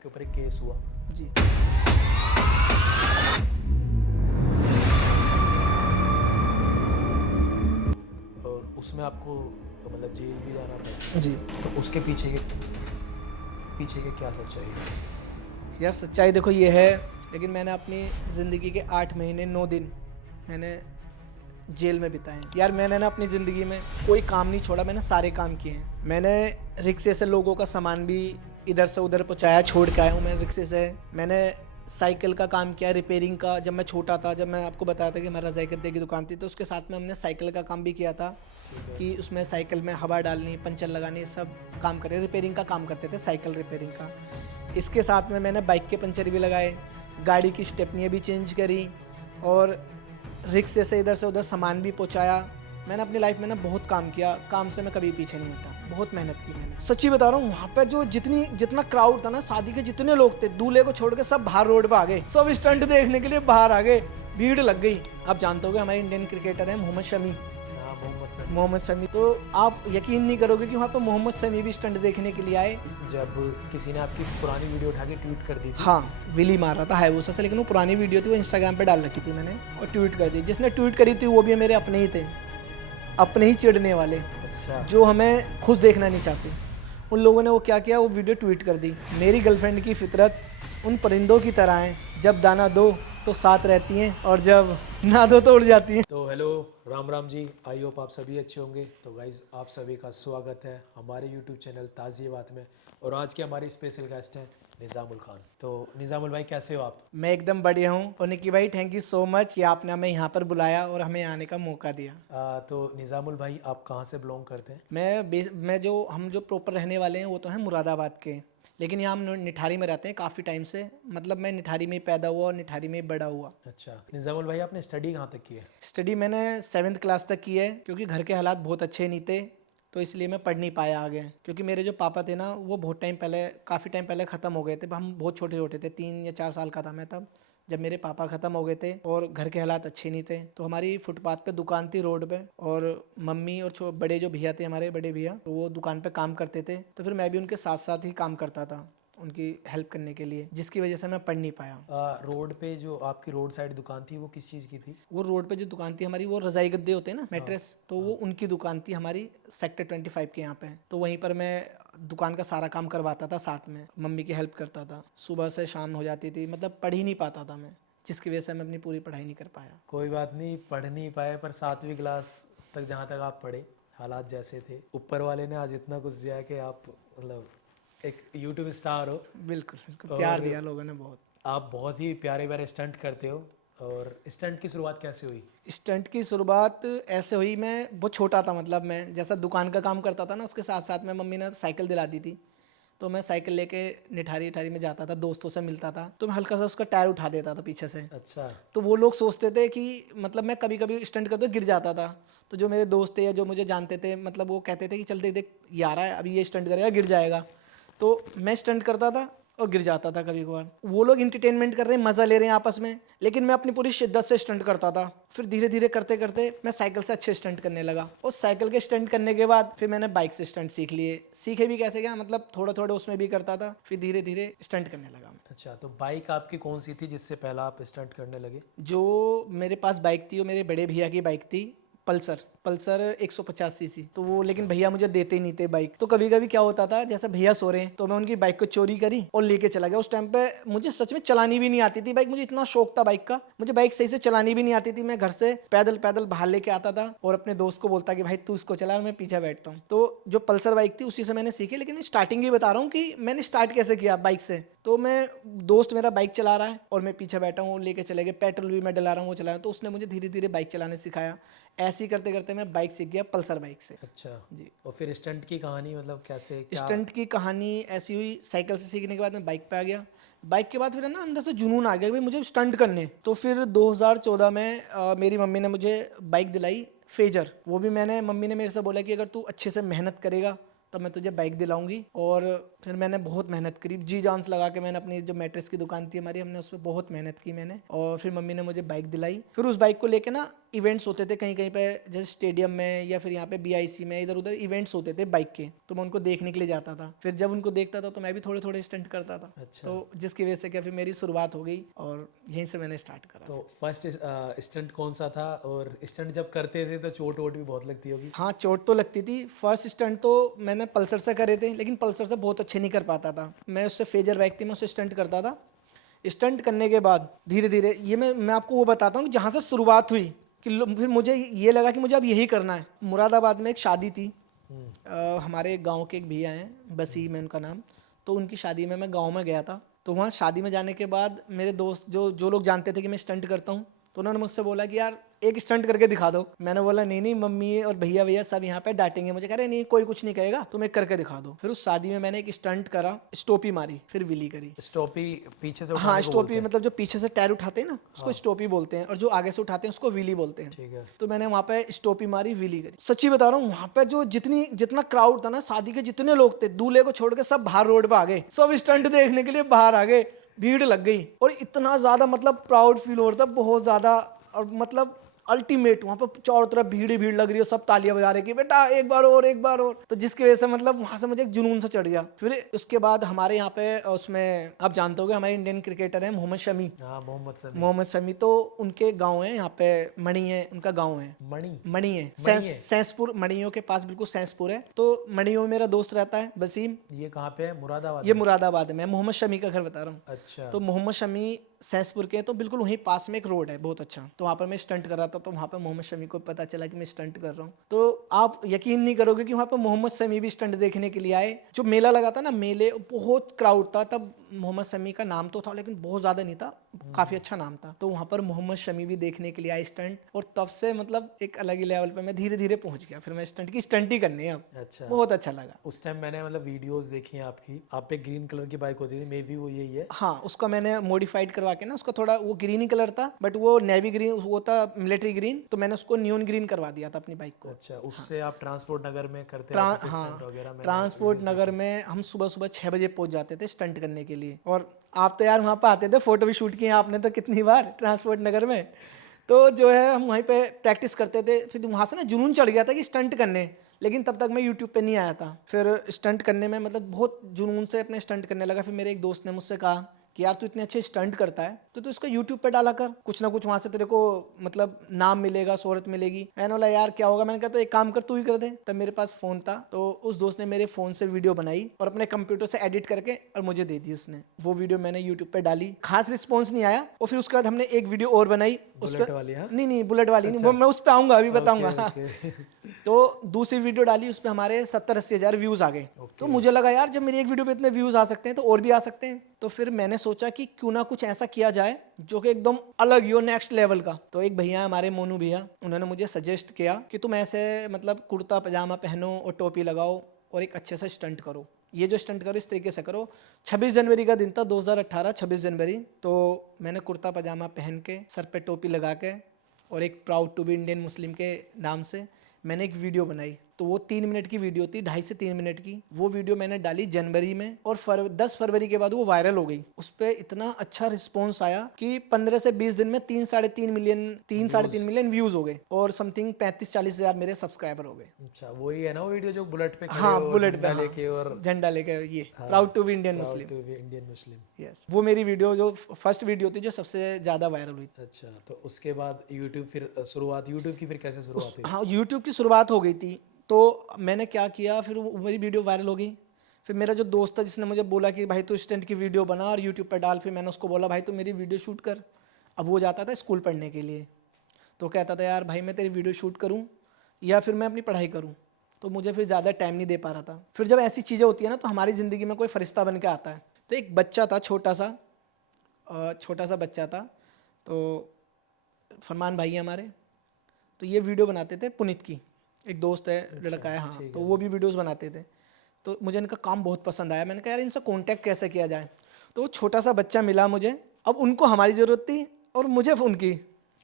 आपके ऊपर एक केस हुआ जी। और उसमें आपको मतलब जेल भी जाना पड़ा, जी तो उसके पीछे के क्या सच्चाई है? यार, सच्चाई देखो ये है, लेकिन मैंने अपनी ज़िंदगी के 8 महीने 9 दिन मैंने जेल में बिताए हैं। यार मैंने ना अपनी ज़िंदगी में कोई काम नहीं छोड़ा, मैंने सारे काम किए हैं। मैंने रिक्शे से लोगों का सामान भी इधर से उधर पहुंचाया, छोड़ के आया हूँ मैं रिक्शे से। मैंने साइकिल का काम किया, रिपेयरिंग का। जब मैं छोटा था, जब मैं आपको बता रहा था कि हमारा रज़ाई गद्दे की दुकान थी, तो उसके साथ में हमने साइकिल का काम भी किया था कि उसमें साइकिल में हवा डालनी, पंचर लगानी, सब काम करे। रिपेयरिंग का काम करते थे, साइकिल रिपेयरिंग का। इसके साथ में मैंने बाइक के पंचर भी लगाए, गाड़ी की स्टेपनियाँ भी चेंज करी और रिक्शे से इधर से उधर सामान भी पहुंचाया। मैंने अपनी लाइफ में ना बहुत काम किया, काम से मैं कभी पीछे नहीं हटा, बहुत मेहनत की मैंने। सच्ची बता रहा हूँ, वहाँ पे जो जितना क्राउड था ना, शादी के जितने लोग थे, दूल्हे को छोड़ के सब बाहर रोड पे आ गए, सब स्टंट देखने के लिए बाहर आ गए, भीड़ लग गई। आप जानते हो कि हमारे इंडियन क्रिकेटर है मोहम्मद शमी। हाँ, मोहम्मद शमी, तो आप यकीन नहीं करोगे कि वहाँ पे मोहम्मद शमी भी स्टंट देखने के लिए आए। जब किसी ने आपकी पुरानी वीडियो उठा के ट्वीट कर दी थी, हाँ, विली मार रहा था हाईवूसा से, लेकिन वो पुरानी वीडियो थी, वो इंस्टाग्राम पे डाल रखी थी मैंने और ट्वीट कर दी। जिसने ट्वीट करी थी वो भी मेरे अपने ही थे, अपने ही चिढ़ने वाले, अच्छा, जो हमें खुश देखना नहीं चाहते। उन लोगों ने वो क्या किया, वो वीडियो ट्वीट कर दी। मेरी गर्लफ्रेंड की फितरत उन परिंदों की तरह है, जब दाना दो तो साथ रहती हैं और जब ना दो तो उड़ जाती हैं। तो hello, Ram Ram ji, I hope आप सभी अच्छे होंगे। तो गाइज़, आप सभी का स्वागत है हमारे यूट्यूब चैनल ताज़ी बात में। और आज के हमारे स्पेशल गेस्ट हैं निज़ामुल खान। तो निज़ामुल भाई, कैसे हो आप? मैं एकदम बढ़िया हूँ और निकी भाई, थैंक यू सो मच कि आपने हमें यहाँ पर बुलाया और हमें आने का मौका दिया। तो निज़ामुल भाई, आप कहाँ से बिलोंग करते हैं? मैं जो हम जो प्रॉपर रहने वाले हैं वो तो हैं मुरादाबाद के, लेकिन यहाँ हम निठारी में रहते हैं काफ़ी टाइम से। मतलब मैं निठारी में ही पैदा हुआ और निठारी में ही बड़ा हुआ। अच्छा, निज़ामुल भाई, आपने स्टडी कहाँ तक की है? स्टडी मैंने 7th क्लास तक की है, क्योंकि घर के हालात बहुत अच्छे नहीं थे, तो इसलिए मैं पढ़ नहीं पाया आगे। क्योंकि मेरे जो पापा थे ना, वो बहुत टाइम पहले, काफ़ी टाइम पहले ख़त्म हो गए थे। हम बहुत छोटे छोटे थे, 3 या 4 साल का था मैं तब, जब मेरे पापा ख़त्म हो गए थे और घर के हालात अच्छे नहीं थे। तो हमारी फुटपाथ पे दुकान थी रोड पे, और मम्मी और बड़े जो भैया थे, हमारे बड़े भैया, तो वो दुकान पे काम करते थे, तो फिर मैं भी उनके साथ साथ ही काम करता था उनकी हेल्प करने के लिए, जिसकी वजह से मैं पढ़ नहीं पाया। रोड पे जो आपकी रोड साइड दुकान थी, वो किस चीज़ की थी? वो रोड पे जो दुकान थी हमारी, वो रज़ाई गद्दे होते हैं ना, मैट्रेस, तो वो हाँ। उनकी दुकान थी हमारी, सेक्टर 25 के यहाँ पे। तो वहीं पर मैं दुकान का सारा काम करवाता था, साथ में मम्मी की हेल्प करता था। सुबह से शाम हो जाती थी, मतलब पढ़ ही नहीं पाता था मैं, जिसकी वजह से मैं अपनी पूरी पढ़ाई नहीं कर पाया। कोई बात नहीं, पढ़ नहीं पाए, पर 7वीं क्लास तक जहाँ तक आप पढ़े, हालात जैसे थे, ऊपर वाले ने आज इतना कुछ दिया कि आप मतलब एक यूट्यूब स्टार हो। बिल्कुल बिल्कुल, प्यार और दिया लोगों ने बहुत। आप बहुत ही प्यारे प्यारे स्टंट करते हो। और स्टंट की शुरुआत कैसे हुई? स्टंट की शुरुआत ऐसे हुई, मैं बहुत छोटा था, मतलब मैं जैसा दुकान का काम करता था ना, उसके साथ साथ में मम्मी ने साइकिल दिला दी थी, तो मैं साइकिल लेके निठारी निठारी में जाता था, दोस्तों से मिलता था, तो मैं हल्का सा उसका टायर उठा देता था पीछे से। अच्छा। तो वो लोग सोचते थे कि मतलब मैं कभी कभी स्टंट करते गिर जाता था, तो जो मेरे दोस्त थे या जो मुझे जानते थे, मतलब वो कहते थे कि चल देख देख, ये आ रहा है, अभी ये स्टंट करेगा, गिर जाएगा। तो मैं स्टंट करता था और गिर जाता था कभी कभार। वो लोग इंटरटेनमेंट कर रहे हैं, मज़ा ले रहे हैं आपस में, लेकिन मैं अपनी पूरी शिद्दत से स्टंट करता था। फिर धीरे धीरे करते करते मैं साइकिल से अच्छे स्टंट करने लगा, और साइकिल के स्टंट करने के बाद फिर मैंने बाइक से स्टंट सीख लिए। सीखे भी कैसे, क्या मतलब, थोड़ा थोड़ा उसमें भी करता था, फिर धीरे धीरे स्टंट करने लगा मैं। अच्छा, तो बाइक आपकी कौन सी थी जिससे पहला आप स्टंट करने लगे? जो मेरे पास बाइक थी वो मेरे बड़े भैया की बाइक थी, पल्सर। पल्सर 150 सीसी, तो वो, लेकिन भैया मुझे देते ही नहीं थे बाइक। तो कभी कभी क्या होता था, जैसे भैया सो रहे हैं तो मैं उनकी बाइक को चोरी करी और लेके चला गया। उस टाइम पे मुझे सच में चलानी भी नहीं आती थी बाइक, मुझे इतना शौक था बाइक का, मुझे बाइक सही से चलानी भी नहीं आती थी। मैं घर से पैदल पैदल बाहर लेके आता था और अपने दोस्त को बोलता कि भाई तू इसको चला और मैं पीछे बैठता हूँ। तो जो पल्सर बाइक थी उसी से मैंने सीखी। लेकिन स्टार्टिंग ही बता रहा हूँ कि मैंने स्टार्ट कैसे किया बाइक से। तो मैं, दोस्त मेरा बाइक चला रहा है और मैं पीछे बैठा हूँ, लेके चले गए, पेट्रोल भी मैं डला रहा हूँ, वो चला रहा हूँ, तो उसने मुझे धीरे धीरे बाइक चलाने सिखाया। ऐसे ही करते करते मैं बाइक सीख गया, पल्सर बाइक से। अच्छा। जी। और फिर स्टंट की कहानी मतलब कैसे क्या? स्टंट की कहानी ऐसी हुई, साइकिल से सीखने के बाद मैं बाइक पे आ गया। बाइक के बाद फिर है ना, अंदर से जुनून आ गया कि भाई मुझे स्टंट करने। तो फिर 2014 में मेरी मम्मी ने मुझे बाइक दिलाई, फेजर। वो भी मैंने, मम्मी ने मेरे से बोला कि अगर तू अच्छे से मेहनत करेगा तब मैं तुझे बाइक दिलाऊंगी। और फिर मैंने बहुत मेहनत करी, जी जान से लगा के मैंने अपनी जो मैट्रेस की दुकान थी हमारी, हमने उस पर बहुत मेहनत की मैंने। और फिर मम्मी ने मुझे बाइक दिलाई। फिर उस बाइक को लेके ना इवेंट्स होते थे कहीं कहीं पे, जैसे स्टेडियम में या फिर यहाँ पे BIC में, इधर उधर इवेंट्स होते थे बाइक के, तो मैं उनको देखने के लिए जाता था। फिर जब उनको देखता था तो मैं भी थोड़े थोड़े स्टंट करता था। अच्छा। तो जिसकी वजह से क्या फिर मेरी शुरुआत हो गई और यहीं से मैंने स्टार्ट करा। तो फर्स्ट स्टंट कौन सा था, और स्टंट जब करते थे तो चोट वोट भी बहुत लगती होगी? हाँ, चोट तो लगती थी। फर्स्ट स्टंट तो मैंने पल्सर से करे थे, लेकिन पल्सर से बहुत अच्छे नहीं कर पाता था मैं। उससे फेजर बाइक थी, मैं उससे स्टंट करता था। स्टंट करने के बाद धीरे धीरे ये मैं आपको वो बताता हूँ कि जहाँ से शुरुआत हुई कि फिर मुझे ये लगा कि मुझे अब यही करना है। मुरादाबाद में एक शादी थी, हमारे गांव के एक भैया हैं, वसीम है उनका नाम। तो उनकी शादी में मैं गांव में गया था। तो वहाँ शादी में जाने के बाद मेरे दोस्त जो जो लोग जानते थे कि मैं स्टंट करता हूँ, तो उन्होंने मुझसे बोला कि यार एक स्टंट करके दिखा दो। मैंने बोला नहीं नहीं, मम्मी और भैया भैया सब यहाँ पे डांटेंगे मुझे। कह रहे नहीं, कोई कुछ नहीं कहेगा, तुम एक करके दिखा दो। फिर उस शादी में मैंने एक स्टंट करा, स्टोपी मारी, फिर विली करी। स्टोपी पीछे से हाँ, उठाने को बोलते स्टोपी हैं? मतलब जो पीछे से टायर उठाते हैं ना, उसको स्टोपी बोलते हैं, और जो आगे से उठाते हैं उसको व्हीली बोलते हैं। ठीक है। तो मैंने वहाँ पे स्टोपी मारी, व्हीली करी। सच्ची बता रहा हूँ, वहाँ पे जो जितना क्राउड था ना, शादी के जितने लोग थे, दूल्हे को छोड़ के सब बाहर रोड पे आ गए, सब स्टंट देखने के लिए बाहर आ गए, भीड़ लग गई। और इतना ज्यादा मतलब प्राउड फील हो रहा था, बहुत ज्यादा। और मतलब अल्टीमेट, वहाँ पर चारों तरफ भीड़ ही भीड़ लग रही है, सब तालियां बजा रहे कि बेटा एक बार और, एक बार और। तो जिसकी वजह से मतलब वहाँ से मुझे एक जुनून सा चढ़ गया। फिर उसके बाद हमारे यहाँ पे उसमें आप जानते होगे, हमारे इंडियन क्रिकेटर हैं मोहम्मद शमी। हाँ, मोहम्मद समी। मोहम्मद शमी, तो उनके गांव है यहाँ पे, मणि है उनका गांव है। मणि? मणि है, मणि है? सैंसपुर, मणियों के पास बिल्कुल सैंसपुर है। तो मणियों में मेरा दोस्त रहता है वसीम। ये कहाँ पे है, मुरादाबाद ये में? मुरादाबाद है, मैं मोहम्मद शमी का घर बता रहा हूँ। अच्छा। तो मोहम्मद शमी सैंसपुर के हैं, तो बिल्कुल वहीं पास में एक रोड है बहुत अच्छा। तो वहाँ पर मैं स्टंट कर रहा था, तो वहाँ पर मोहम्मद शमी को पता चला कि मैं स्टंट कर रहा हूँ। तो आप यकीन नहीं करोगे कि वहाँ पर मोहम्मद शमी भी स्टंट देखने के लिए आए। जो मेला लगा था ना, मेले बहुत क्राउड था तब। मोहम्मद शमी का नाम तो था लेकिन बहुत ज़्यादा नहीं था, काफ़ी अच्छा नाम था। तो वहाँ पर मोहम्मद शमी भी देखने के लिए आए स्टंट, और तब से मतलब एक अलग ही लेवल पे मैं धीरे धीरे पहुँच गया। फिर मैं स्टंट ही करनी है अब। अच्छा। बहुत अच्छा लगा। उस टाइम मैंने मतलब वीडियोस देखी हैं आपकी, आप पे ग्रीन कलर की बाइक होती थी, मे बी वो यही है? हाँ, उसका मैंने मॉडिफाइड करवा के ना, उसका थोड़ा वो ग्रीन ही कलर था, बट वो नेवी ग्रीन वो था, मिलिट्री ग्रीन, तो मैंने उसको नियॉन ग्रीन करवा दिया था अपनी बाइक को। अच्छा, उससे आप ट्रांसपोर्ट नगर में करते रहते थे स्टंट वगैरह? मैंने ट्रांसपोर्ट videos नगर में हम सुबह सुबह 6 बजे पहुंच जाते थे स्टंट करने के लिए। और आप तो यार वहाँ पे आते थे, फोटो भी शूट किए आपने तो कितनी बार ट्रांसपोर्ट नगर में। तो जो है हम वहीं पे प्रैक्टिस करते थे। फिर वहाँ से ना जुनून चढ़ गया था कि स्टंट करने, लेकिन तब तक मैं यूट्यूब पे नहीं आया था। फिर स्टंट करने में मतलब बहुत जुनून से अपने स्टंट करने लगा। फिर मेरे एक दोस्त ने मुझसे कहा कि यार तू इतने अच्छे स्टंट करता है तो तू इसको यूट्यूब पे डाला कर, कुछ ना कुछ वहां से तेरे को मतलब नाम मिलेगा, शोहरत मिलेगी। मैंने बोला यार क्या होगा, मैंने कहा तो एक काम कर, तू ही कर दे। तब मेरे पास फोन था, तो उस दोस्त ने मेरे फोन से वीडियो बनाई और अपने कंप्यूटर से एडिट करके और मुझे दे दी उसने। वो वीडियो मैंने यूट्यूब पे डाली, खास रिस्पॉन्स नहीं आया। और फिर उसके बाद हमने एक वीडियो और बनाई उस बुलेट पर। वाली? हाँ। नहीं नहीं, बुलेट वाली नहीं, वो मैं उस पर आऊंगा, अभी बताऊंगा। ओके। तो दूसरी वीडियो डाली, उस पर हमारे 70-80 हज़ार व्यूज आ गए। तो मुझे लगा यार जब मेरी एक वीडियो पे इतने व्यूज आ सकते हैं तो और भी आ सकते हैं। तो फिर मैंने सोचा कि क्यों ना कुछ ऐसा किया जाए जो कि एकदम अलग ही हो, नेक्स्ट लेवल का। तो एक भैया हमारे मोनू भैया, उन्होंने मुझे सजेस्ट किया कि तुम ऐसे मतलब कुर्ता पजामा पहनो और टोपी लगाओ और एक अच्छे से स्टंट करो। ये जो स्टंट करो इस तरीके से करो। 26 जनवरी का दिन था, 2018 26 जनवरी। तो मैंने कुर्ता पजामा पहन के, सर पे टोपी लगा के और एक proud to be Indian Muslim के नाम से मैंने एक वीडियो बनाई। तो वो 3 मिनट की वीडियो थी, 2.5 से 3 मिनट की। वो वीडियो मैंने डाली जनवरी में, और 10 फरवरी के बाद वो वायरल हो गई। उस पर इतना अच्छा रिस्पॉन्स आया कि 15 से 20 दिन में 3-3.5 मिलियन 3-3.5 मिलियन व्यूज हो गए, और समथिंग 35-40 हज़ार मेरे सब्सक्राइबर हो गए। अच्छा, वही है ना वो वीडियो जो बुलेट पे खड़े हाँ, हो, बुलेट पे, झंडा हाँ, लेके, और झंडा लेके, ये proud to be Indian proud Muslim. To be Indian Muslim. Yes, वो मेरी वीडियो जो फर्स्ट वीडियो थी जो सबसे ज़्यादा वायरल हुई। अच्छा, तो उसके बाद यूट्यूब, फिर शुरुआत यूट्यूब की फिर कैसे शुरुआत हुई? हाँ, यूट्यूब की शुरुआत हो गई थी। तो मैंने क्या किया, फिर वो मेरी वीडियो वायरल हो गई। फिर मेरा जो दोस्त था जिसने मुझे बोला कि भाई तू स्टंट की वीडियो बना और यूट्यूब पर डाल, फिर मैंने उसको बोला भाई तू मेरी वीडियो शूट कर। अब वो जाता था स्कूल पढ़ने के लिए, तो कहता था यार भाई मैं तेरी वीडियो शूट करूँ या फिर मैं अपनी पढ़ाई करूँ। तो मुझे फिर ज़्यादा टाइम नहीं दे पा रहा था। फिर जब ऐसी चीज़ें होती है ना, तो हमारी ज़िंदगी में कोई फरिश्ता बन के आता है। तो एक बच्चा था, छोटा सा बच्चा था, तो फरमान भाई है हमारे, तो ये वीडियो बनाते थे पुनीत की, एक दोस्त है, लड़का है, हाँ, तो वो भी वीडियोस बनाते थे। तो मुझे इनका काम बहुत पसंद आया। मैंने कहा यार इनसे कांटेक्ट कैसे किया जाए। तो वो छोटा सा बच्चा मिला मुझे। अब उनको हमारी ज़रूरत थी और मुझे उनकी,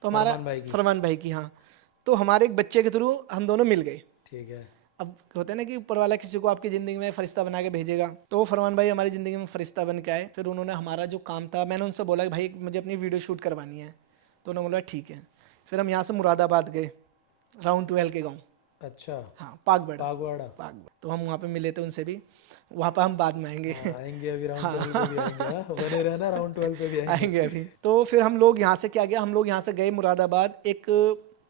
तो हमारा फरमान भाई की? फरमान भाई की, हाँ। तो हमारे एक बच्चे के थ्रू हम दोनों मिल गए। ठीक है। अब होता है ना कि ऊपर वाला किसी को आपकी ज़िंदगी में फरिश्ता बना के भेजेगा, तो वो फरमान भाई हमारी ज़िंदगी में फरिश्ता बन के आए। फिर उन्होंने हमारा जो काम था, मैंने उनसे बोला कि भाई मुझे अपनी वीडियो शूट करवानी है, तो उन्होंने बोला ठीक है। फिर हम यहाँ से मुरादाबाद गए, राउंड 12 के गाँव, अच्छा, हाँ पागबड़ा, पागवाड़ा। पागबड़ा। तो हम वहाँ पे मिले थे उनसे भी, वहाँ पर हम बाद में आएंगे। हाँ, आएंगे अभी राउंड 12 पे भी आएंगे, हाँ, बने रहना, राउंड 12 पे भी आएंगे। आएंगे अभी। तो फिर हम लोग यहाँ से क्या गया, हम लोग यहाँ से गए मुरादाबाद, एक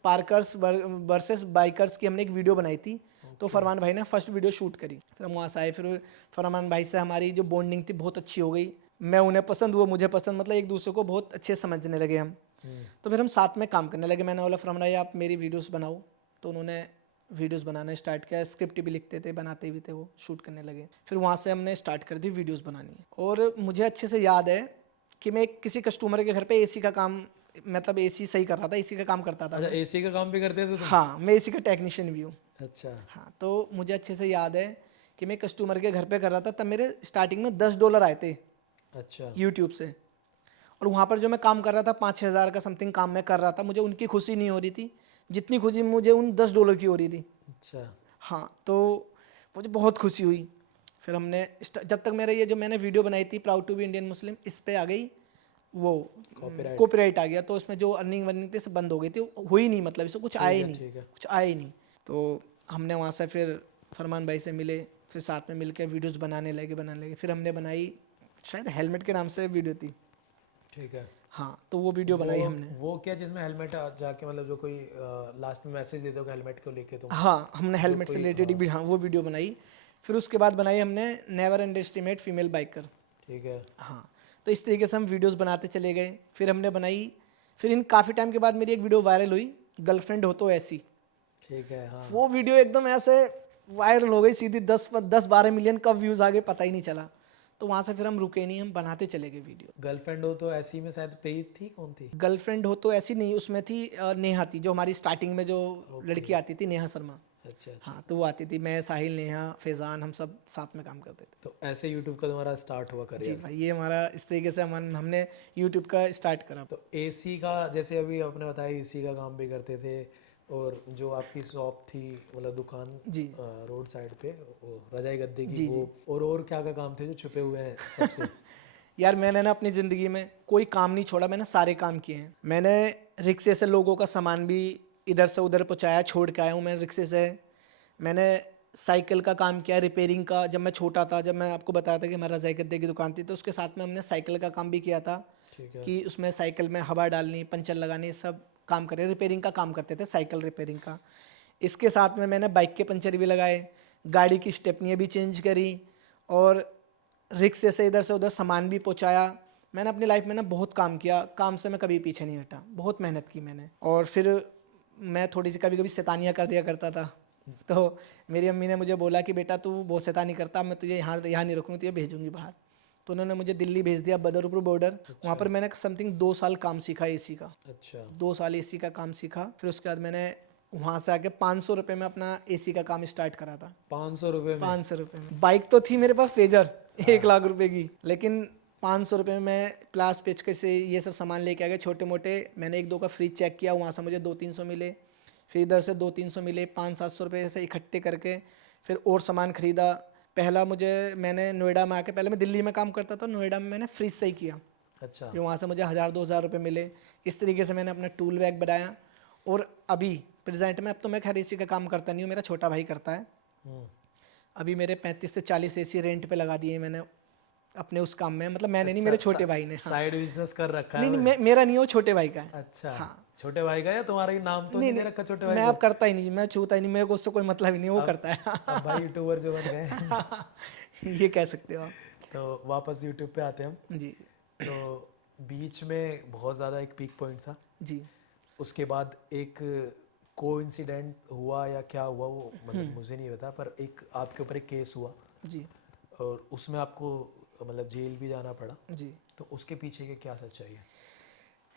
पार्कर्स वर्सेस बाइकर्स की हमने एक वीडियो बनाई थी। तो फरमान भाई ने फर्स्ट वीडियो शूट करी, फिर हम वहाँ से आए। फिर फरमान भाई से हमारी जो बॉन्डिंग थी बहुत अच्छी हो गई, मैं उन्हें पसंद, वो मुझे पसंद, मतलब एक दूसरे को बहुत अच्छे से समझने लगे हम। तो फिर हम साथ में काम करने लगे। मैंने बोला फरमान भाई आप मेरी वीडियोस बनाओ, तो उन्होंने वीडियोस बनाना स्टार्ट किया, स्क्रिप्ट भी लिखते थे, बनाते भी थे, वो शूट करने लगे। फिर वहाँ से हमने स्टार्ट कर दी वीडियोस बनानी। और मुझे अच्छे से याद है कि मैं किसी कस्टमर के घर पे एसी का काम, मतलब एसी सही कर रहा था, एसी का काम करता था। अच्छा, एसी का काम भी करते थे तुम? हाँ, मैं एसी का टेक्नीशियन भी हूँ। अच्छा। हाँ, तो मुझे अच्छे से याद है कि मैं कस्टमर के घर पे कर रहा था, तब मेरे स्टार्टिंग में $10 आए थे अच्छा। यूट्यूब से। और वहाँ पर जो मैं काम कर रहा था 5-6 हज़ार का समथिंग काम मैं कर रहा था, मुझे उनकी खुशी नहीं हो रही थी जितनी खुशी मुझे उन $10 की हो रही थी। अच्छा। हाँ, तो मुझे बहुत खुशी हुई। फिर हमने जब तक मेरा ये जो मैंने वीडियो बनाई थी proud to be Indian Muslim, इस पे आ गई वो Copyright। कॉपीराइट आ गया, तो उसमें जो अर्निंग वर्निंग थी सब बंद हो गई थी, हुई नहीं, मतलब इससे कुछ आया ही नहीं, ठीक है। कुछ आया ही नहीं। तो हमने वहाँ से फिर फरमान भाई से मिले, फिर साथ में मिलकर वीडियोस बनाने लगे। फिर हमने बनाई, शायद हेलमेट के नाम से वीडियो थी, ठीक है। हाँ, तो वो वीडियो बनाई हमने। वो क्या, जिसमें हेलमेट जाके मतलब जो कोई लास्ट में मैसेज देते हो हेलमेट को लेके तुम? हाँ, हमने हेलमेट से कोई, रिलेटेड भी, हाँ, वो वीडियो बनाई। फिर उसके बाद बनाई हमने never under estimate female biker. ठीक है। हाँ, तो इस तरीके से हम वीडियोस बनाते चले गए। फिर हमने बनाई, फिर इन काफ़ी टाइम के बाद मेरी एक वीडियो वायरल हुई, गर्लफ्रेंड हो तो ऐसी। ठीक है। हाँ। वो वीडियो एकदम ऐसे वायरल हो गई सीधी, 10-12 मिलियन कब व्यूज़ आ गए पता ही नहीं चला। तो वहाँ से फिर हम रुके नहीं, हम बनाते चले गए वीडियो। गर्लफ्रेंड हो तो ऐसी में शायद प्रीत थी, कौन थी? गर्लफ्रेंड हो तो ऐसी नहीं, उसमें थी नेहा थी, जो हमारी स्टार्टिंग में जो लड़की आती थी, नेहा शर्मा। अच्छा अच्छा। हाँ, तो वो आती थी, मैं, साहिल, नेहा, फैज़ान, हम सब साथ में काम करते थे। तो ऐसे यूट्यूब का तुम्हारा स्टार्ट हुआ जी करियर? भाई, ये हमारा इस तरीके से हमने यूट्यूब का स्टार्ट करा। तो एसी का, जैसे अभी आपने बताया एसी का काम भी करते थे, और जो आपकी शॉप थी, मतलब दुकान जी रोड साइड पे, वो रजाई गद्दे की, जी वो और क्या क्या काम थे जो छुपे हुए हैं सबसे? यार, मैंने ना अपनी ज़िंदगी में कोई काम नहीं छोड़ा, मैंने सारे काम किए हैं। मैंने रिक्शे से लोगों का सामान भी इधर से उधर पहुँचाया, छोड़ के आया हूँ मैं रिक्शे से। मैंने साइकिल का काम किया, रिपेयरिंग का। जब मैं छोटा था, जब मैं आपको बताया था कि हमारा रज़ाई गद्दे की दुकान थी, तो उसके साथ में हमने साइकिल का काम भी किया था, ठीक है। कि उसमें साइकिल में हवा डालनी, पंचर लगानी, सब काम करे, रिपेयरिंग का काम करते थे, साइकिल रिपेयरिंग का। इसके साथ में मैंने बाइक के पंचर भी लगाए, गाड़ी की स्टेपनियाँ भी चेंज करी, और रिक्शे से इधर से उधर सामान भी पहुंचाया। मैंने अपनी लाइफ में ना बहुत काम किया, काम से मैं कभी पीछे नहीं हटा, बहुत मेहनत की मैंने। और फिर मैं थोड़ी सी कभी कभी शैतानियाँ कर दिया करता था, तो मेरी अम्मी ने मुझे बोला कि बेटा तू बहुत शैतानी करता, मैं तुझे यहाँ नहीं रखूँगी, तुझे भेजूँगी बाहर। तो उन्होंने मुझे दिल्ली भेज दिया, बदरपुर बॉर्डर। वहाँ पर मैंने समथिंग 2 साल काम सीखा एसी का। अच्छा। 2 साल एसी का काम सीखा। फिर उसके बाद मैंने वहाँ से आके 500 रुपये में अपना एसी का काम स्टार्ट करा था। 500 रुपये में? 500 रुपये में। बाइक तो थी मेरे पास फेजर 1 लाख रुपए की, लेकिन 500 रुपये में प्लास पेचकस से ये सब सामान लेके आ गए छोटे मोटे। मैंने 1-2 का फ्रिज चेक किया, वहाँ से मुझे 200-300 मिले, फिर इधर से 200-300 मिले, 500-700 रुपये से इकट्ठे करके फिर और सामान खरीदा। पहला मैंने नोएडा में आके, पहले मैं दिल्ली में काम करता था, नोएडा में मैंने फ्रिज से ही किया, अच्छा। फिर वहाँ से मुझे 1000-2000 रुपये मिले। इस तरीके से मैंने अपना टूल बैग बनाया। और अभी प्रेजेंट में, अब तो मैं खैर एसी का काम करता नहीं हूँ, मेरा छोटा भाई करता है। अभी मेरे 35 से 40 एसी रेंट पे लगा दिए मैंने अपने उस काम में, मतलब मैंने नहीं, मेरे छोटे भाई ने। हाँ। साइड बिजनेस कर रखा नहीं है? नहीं, मेरा नहीं, वो छोटे भाई का है। अच्छा। हाँ। छोटे भाई का, या तुम्हारा ही नाम तो नहीं दे रखा छोटे भाई मैं को? अब करता ही नहीं, मैं छूता ही नहीं, मेरे को उससे कोई मतलब ही नहीं, वो करता है। अब भाई यूट्यूबर जो बन गए। ये कह सकते हो आप। तो वापस यूट्यूब पे आते हैं हम। जी तो बीच में बहुत ज़्यादा एक पीक पॉइंट था, जी उसके बाद एक कोइंसिडेंट हुआ या क्या हुआ वो मतलब मुझे नहीं पता, पर एक आपके ऊपर एक केस हुआ जी और उसमें आपको मतलब जेल भी जाना पड़ा। जी। तो उसके पीछे की क्या सच्चाई है?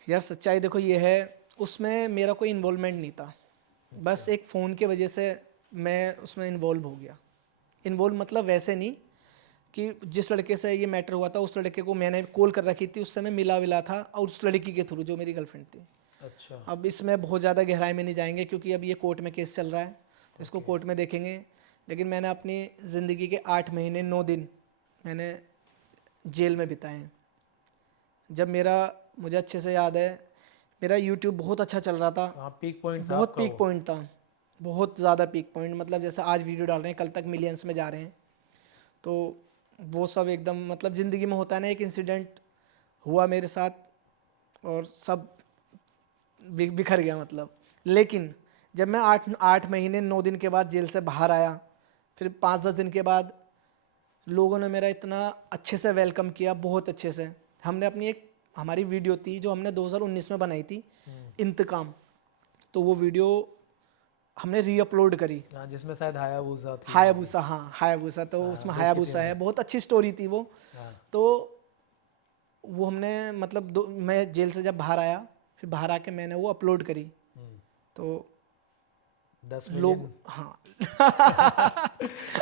यार सच्चाई देखो ये है, उसमें मेरा कोई इन्वॉल्वमेंट नहीं था, बस एक फ़ोन के वजह से मैं उसमें इन्वॉल्व हो गया। इन्वॉल्व मतलब वैसे नहीं कि जिस लड़के से ये मैटर हुआ था, उस लड़के को मैंने कॉल कर रखी थी, उस समय मिला विला था, और उस लड़की के थ्रू जो मेरी गर्लफ्रेंड थी। अच्छा। अब इसमें बहुत ज़्यादा गहराई में नहीं जाएंगे, क्योंकि अब ये कोर्ट में केस चल रहा है, तो इसको कोर्ट में देखेंगे। लेकिन मैंने अपनी ज़िंदगी के 8 महीने 9 दिन मैंने जेल में बिताए हैं। जब मुझे अच्छे से याद है, मेरा यूट्यूब बहुत अच्छा चल रहा था, हाँ, पीक पॉइंट था बहुत आपका पीक वो। पॉइंट था, बहुत ज़्यादा पीक पॉइंट। मतलब जैसे आज वीडियो डाल रहे हैं, कल तक मिलियंस में जा रहे हैं। तो वो सब एकदम मतलब ज़िंदगी में होता है ना, एक इंसिडेंट हुआ मेरे साथ और सब बिखर गया मतलब। लेकिन जब मैं 8 महीने 9 दिन के बाद जेल से बाहर आया, फिर 5-10 दिन के बाद लोगों ने मेरा इतना अच्छे से वेलकम किया, बहुत अच्छे से। हमने हमारी वीडियो थी जो हमने 2019 में बनाई थी, इंतकाम। तो वो वीडियो हमने रीअपलोड करी, हाँ, जिसमें शायद हायाबुसा थी मूवी। हायाबुसा, हाँ हायाबुसा। तो हाँ, उसमें देखी थी हायाबुसा है, मैंने। बहुत अच्छी स्टोरी थी वो। हाँ। तो वो हमने मतलब मैं जेल से जब बाहर आया, फिर बाहर आके मैंने वो अपलोड करी। तो 10 लोग, मिलियन हाँ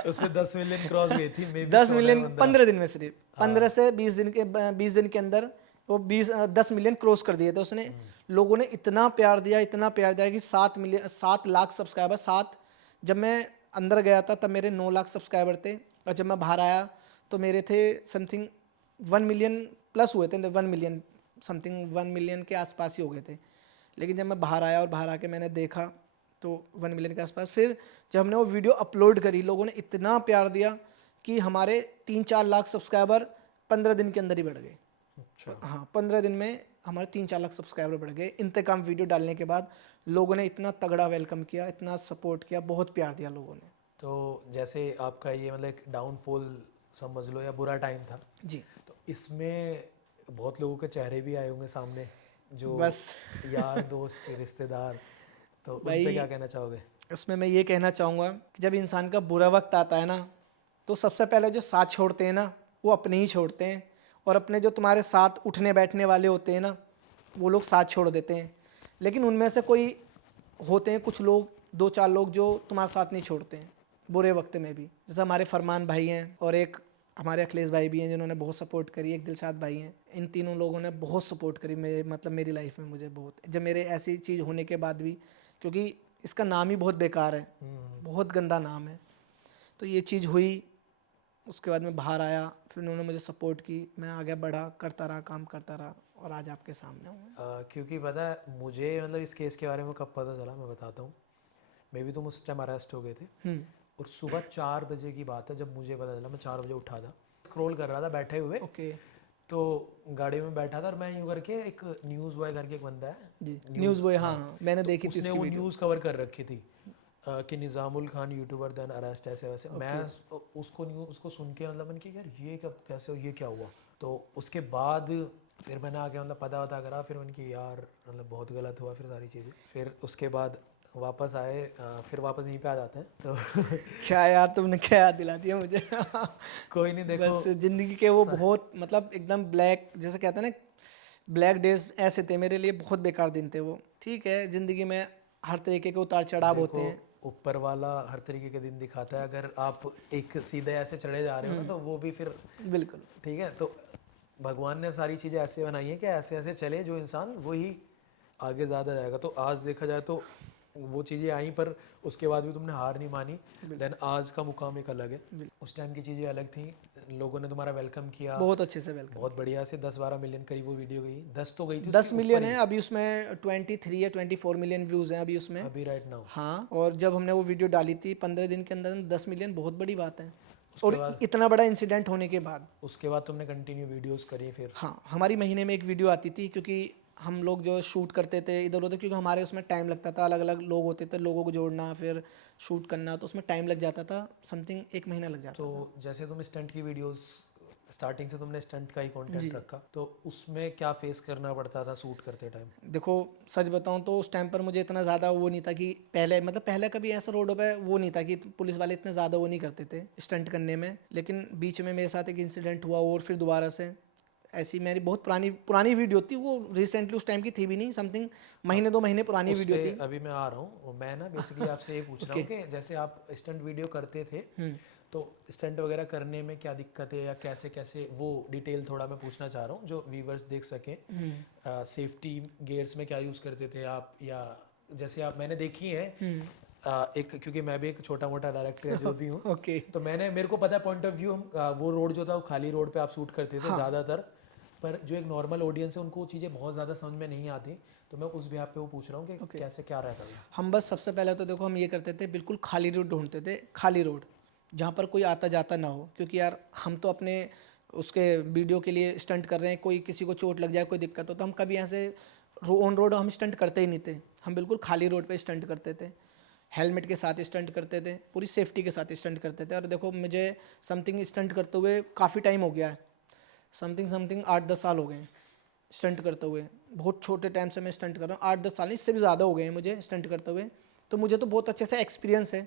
उसमें 10 मिलियन क्रॉस गई थी, मे बी 10 14 या मिलियन 15। 15 दिन में, सिर्फ हाँ। 15 से 20 दिन के अंदर वो 10 मिलियन क्रॉस कर दिए थे उसने। लोगों ने इतना प्यार दिया, इतना प्यार दिया कि 7 लाख सब्सक्राइबर, 7। जब मैं अंदर गया था तब मेरे 9 लाख सब्सक्राइबर थे, और जब मैं बाहर आया तो मेरे थे समथिंग 1 मिलियन प्लस हुए थे, 1 मिलियन समथिंग, 1 मिलियन के आसपास ही हो गए थे। लेकिन जब मैं बाहर आया और बाहर आके मैंने देखा तो 1 मिलियन के आसपास। फिर जब हमने वो वीडियो अपलोड करी, लोगों ने इतना प्यार दिया कि हमारे 3-4 लाख सब्सक्राइबर 15 दिन के अंदर ही बढ़ गए। अच्छा। हाँ, 15 दिन में हमारे 3-4 लाख सब्सक्राइबर बढ़ गए। इंतकाम वीडियो डालने के बाद लोगों ने इतना तगड़ा वेलकम किया, इतना सपोर्ट किया, बहुत प्यार दिया लोगों ने। तो जैसे आपका ये मतलब एक डाउनफॉल समझ लो या बुरा टाइम था, जी। तो इसमें बहुत लोगों के चेहरे भी आए होंगे सामने, जो बस यार दोस्त रिश्तेदार, तो उन पे क्या भाई, कहना चाहोगे? उसमें मैं ये कहना चाहूँगा कि जब इंसान का बुरा वक्त आता है ना, तो सबसे पहले जो साथ छोड़ते हैं ना, वो अपने ही छोड़ते हैं। और अपने जो तुम्हारे साथ उठने बैठने वाले होते हैं ना, वो लोग साथ छोड़ देते हैं। लेकिन उनमें से कोई होते हैं कुछ लोग, 2-4 लोग जो तुम्हारा साथ नहीं छोड़ते हैं बुरे वक्त में भी। जैसे हमारे फरमान भाई हैं, और एक हमारे अखिलेश भाई भी हैं जिन्होंने बहुत सपोर्ट करी, एक दिलशाद भाई हैं। इन तीनों लोगों ने बहुत सपोर्ट करी मेरी लाइफ में, मुझे बहुत, जब मेरे ऐसी चीज़ होने के बाद भी। क्योंकि इसका नाम ही बहुत बेकार है, बहुत गंदा नाम है। तो ये चीज़ हुई, उसके बाद मैं बाहर आया, फिर उन्होंने मुझे सपोर्ट की, मैं आगे बढ़ा, करता रहा, काम करता रहा, और आज आपके सामने हूँ। क्योंकि पता है मुझे, मतलब इस केस के बारे में कब पता चला, मैं बताता हूँ। मे बी तुम उस टाइम अरेस्ट हो गए थे, और सुबह 4 बजे की बात है जब मुझे पता चला। मैं 4 बजे उठा था, स्क्रॉल कर रहा था बैठे हुए, ओके। तो गाड़ी में बैठा था, और मैं यूँ करके, एक न्यूज़ बॉय करके एक बंदा है, जी, न्यूज़ न्यूज़, बॉय, हाँ, हाँ मैंने तो देखी थी उसने उसकी वो वीडियो। न्यूज़ कवर कर रखी थी कि Nizamul Khan YouTuber then arrest, ऐसे वैसे। मैं उसको सुन के मतलब मैंने कि यार ये कब, कैसे, ये क्या हुआ। तो उसके बाद फिर मैंने आगे मतलब पता वता करा, फिर मैंने कि यार मतलब बहुत गलत हुआ, फिर सारी चीज़ें। फिर उसके बाद वापस आए, फिर वापस यहीं पे आ जाते हैं तो क्या यार, तुमने क्या याद दिला दिया मुझे। कोई नहीं, देखो। बस जिंदगी के वो बहुत मतलब एकदम ब्लैक, जैसे कहते हैं ना, ब्लैक डेज ऐसे थे मेरे लिए, बहुत बेकार दिन थे वो। ठीक है, जिंदगी में हर तरीके के उतार चढ़ाव होते देखो, हैं। ऊपर वाला हर तरीके के दिन दिखाता है। अगर आप एक सीधे ऐसे चढ़े जा रहे हो ना, तो वो भी फिर बिल्कुल। ठीक है। तो भगवान ने सारी चीज़ें ऐसे बनाई है कि ऐसे ऐसे चले जो इंसान वही आगे ज़्यादा जाएगा। तो आज देखा जाए तो वो चीज़ें आई, पर उसके बाद भी तुमने हार नहीं मानी। देन आज का मुकाम एक अलग है, उस टाइम की चीज़ें अलग थी। लोगों ने तुम्हारा वेलकम किया बहुत अच्छे से वेलकम। बहुत बढ़िया से। 10-12 मिलियन करीब वो वीडियो गई, 10 तो गई थी, 10 उसके ऊपर मिलियन ही है अभी उसमें, 23 या 24 मिलियन व्यूज़ हैं अभी उसमें। अभी राइट नाउ। हाँ, और जब हमने वो वीडियो डाली थी 15 दिन के अंदर 10 मिलियन, बहुत बड़ी बात है। उसके और बाद इतना बड़ा इंसिडेंट होने के बाद। उसके बाद तुमने कंटिन्यू वीडियोस करी फिर? हाँ, हमारी महीने में एक वीडियो आती थी, क्योंकि हम लोग जो शूट करते थे इधर उधर, क्योंकि हमारे उसमें टाइम लगता था, अलग अलग लोग होते थे, लोगों को जोड़ना फिर शूट करना, तो उसमें टाइम लग जाता था, समथिंग 1 महीना लग तो जाता था। जैसे तुम स्टंट की वीडियोस, स्टार्टिंग से तुमने स्टंट का ही जी। कंटेंट रखा, तो उसमें क्या फेस करना पड़ता था शूट करते टाइम? देखो, सच बताऊं तो उस टाइम पर मुझे इतना ज़्यादा वो नहीं था कि पहले कभी ऐसा रोडों पे वो नहीं था कि पुलिस वाले इतने ज़्यादा वो नहीं करते थे स्टंट करने में। लेकिन बीच में मेरे साथ एक इंसिडेंट हुआ, और फिर दोबारा से ऐसी मेरी बहुत पुरानी पुरानी वीडियो थी वो, रिसेंटली उस टाइम की थी भी नहीं, समथिंग महीने 2 महीने पुरानी उस वीडियो पे थी। अभी मैं आ रहा हूँ। मैं ना बेसिकली आपसे ये पूछ रहा ओके। हूँ कि जैसे आप स्टंट वीडियो करते थे, तो स्टंट वगैरह करने में क्या दिक्कत है, या कैसे कैसे, वो डिटेल थोड़ा मैं पूछना चाह रहा हूँ जो व्यूवर्स देख सकें। सेफ्टी गियर्स में क्या यूज़ करते थे आप, या जैसे आप, मैंने देखी है एक क्योंकि मैं भी एक छोटा मोटा डायरेक्टर जो भी हूँ, ओके। तो मेरे को पता है पॉइंट ऑफ व्यू। वो रोड जो था वो खाली रोड पे आप शूट करते थे हाँ। ज़्यादातर, पर जो एक नॉर्मल ऑडियंस है उनको वो चीज़ें बहुत ज़्यादा समझ में नहीं आती, तो मैं उस बिहाफ पे वो पूछ रहा हूँ कि ओके। कैसे क्या रहता है। हम बस सबसे पहले तो देखो हम ये करते थे, बिल्कुल खाली रोड ढूंढते थे, खाली रोड जहाँ पर कोई आता जाता ना हो, क्योंकि यार हम तो अपने उसके वीडियो के लिए स्टंट कर रहे हैं, कोई किसी को चोट लग जाए, कोई दिक्कत हो, तो हम कभी ऐसे ऑन रोड हम स्टंट करते ही नहीं थे। हम बिल्कुल खाली रोड पे स्टंट करते थे, हेलमेट के साथ स्टंट करते थे, पूरी सेफ्टी के साथ स्टंट करते थे। और देखो मुझे समथिंग स्टंट करते हुए काफ़ी टाइम हो गया है, समथिंग समथिंग 8-10 साल हो गए हैं स्टंट करते हुए। बहुत छोटे टाइम से मैं स्टंट कर रहा हूँ, 8-10 साल, इससे भी ज़्यादा हो गए हैं मुझे स्टंट करते हुए। तो मुझे तो बहुत अच्छे से एक्सपीरियंस है।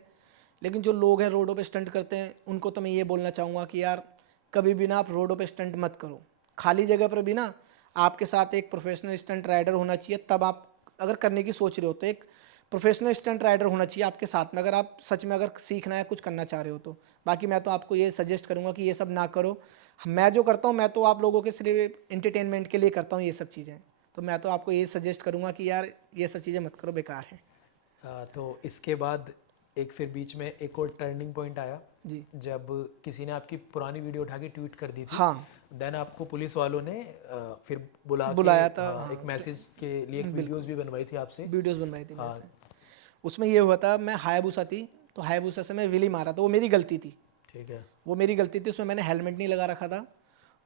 लेकिन जो लोग हैं रोडों पे स्टंट करते हैं, उनको तो मैं ये बोलना चाहूँगा कि यार कभी भी ना आप रोडों पे स्टंट मत करो। खाली जगह पर भी ना आपके साथ एक प्रोफेशनल स्टंट राइडर होना चाहिए, तब आप अगर करने की सोच रहे हो तो एक प्रोफेशनल स्टंट राइडर होना चाहिए आपके साथ में, अगर आप सच में अगर सीखना है, कुछ करना चाह रहे हो तो। बाकी मैं तो आपको ये सजेस्ट करूँगा कि ये सब ना करो। मैं जो करता हूँ, मैं तो आप लोगों के सिर्फ इंटरटेनमेंट के लिए करता हूँ ये सब चीज़ें। तो मैं तो आपको ये सजेस्ट करूँगा कि यार ये सब चीज़ें मत करो, बेकार है। तो इसके बाद एक फिर बीच में एक और टर्निंग पॉइंट आया, जी। जब किसी ने आपकी पुरानी वीडियो उठा के ट्वीट कर दी थी। हाँ, देन आपको पुलिस वालों ने फिर बुला के, बुलाया था। हाँ, एक हाँ, मैसेज के लिए एक वीडियोस भी बनवाई थी आपसे। वीडियोस बनवाई थी हाँ, वैसे। उसमें ये हुआ था, मैं हायाबुसा थी, तो हायाबुसा से मैं विली मारा था, वो मेरी गलती थी। ठीक है। वो मेरी गलती थी, उसमें मैंने हेलमेट नहीं लगा रखा था,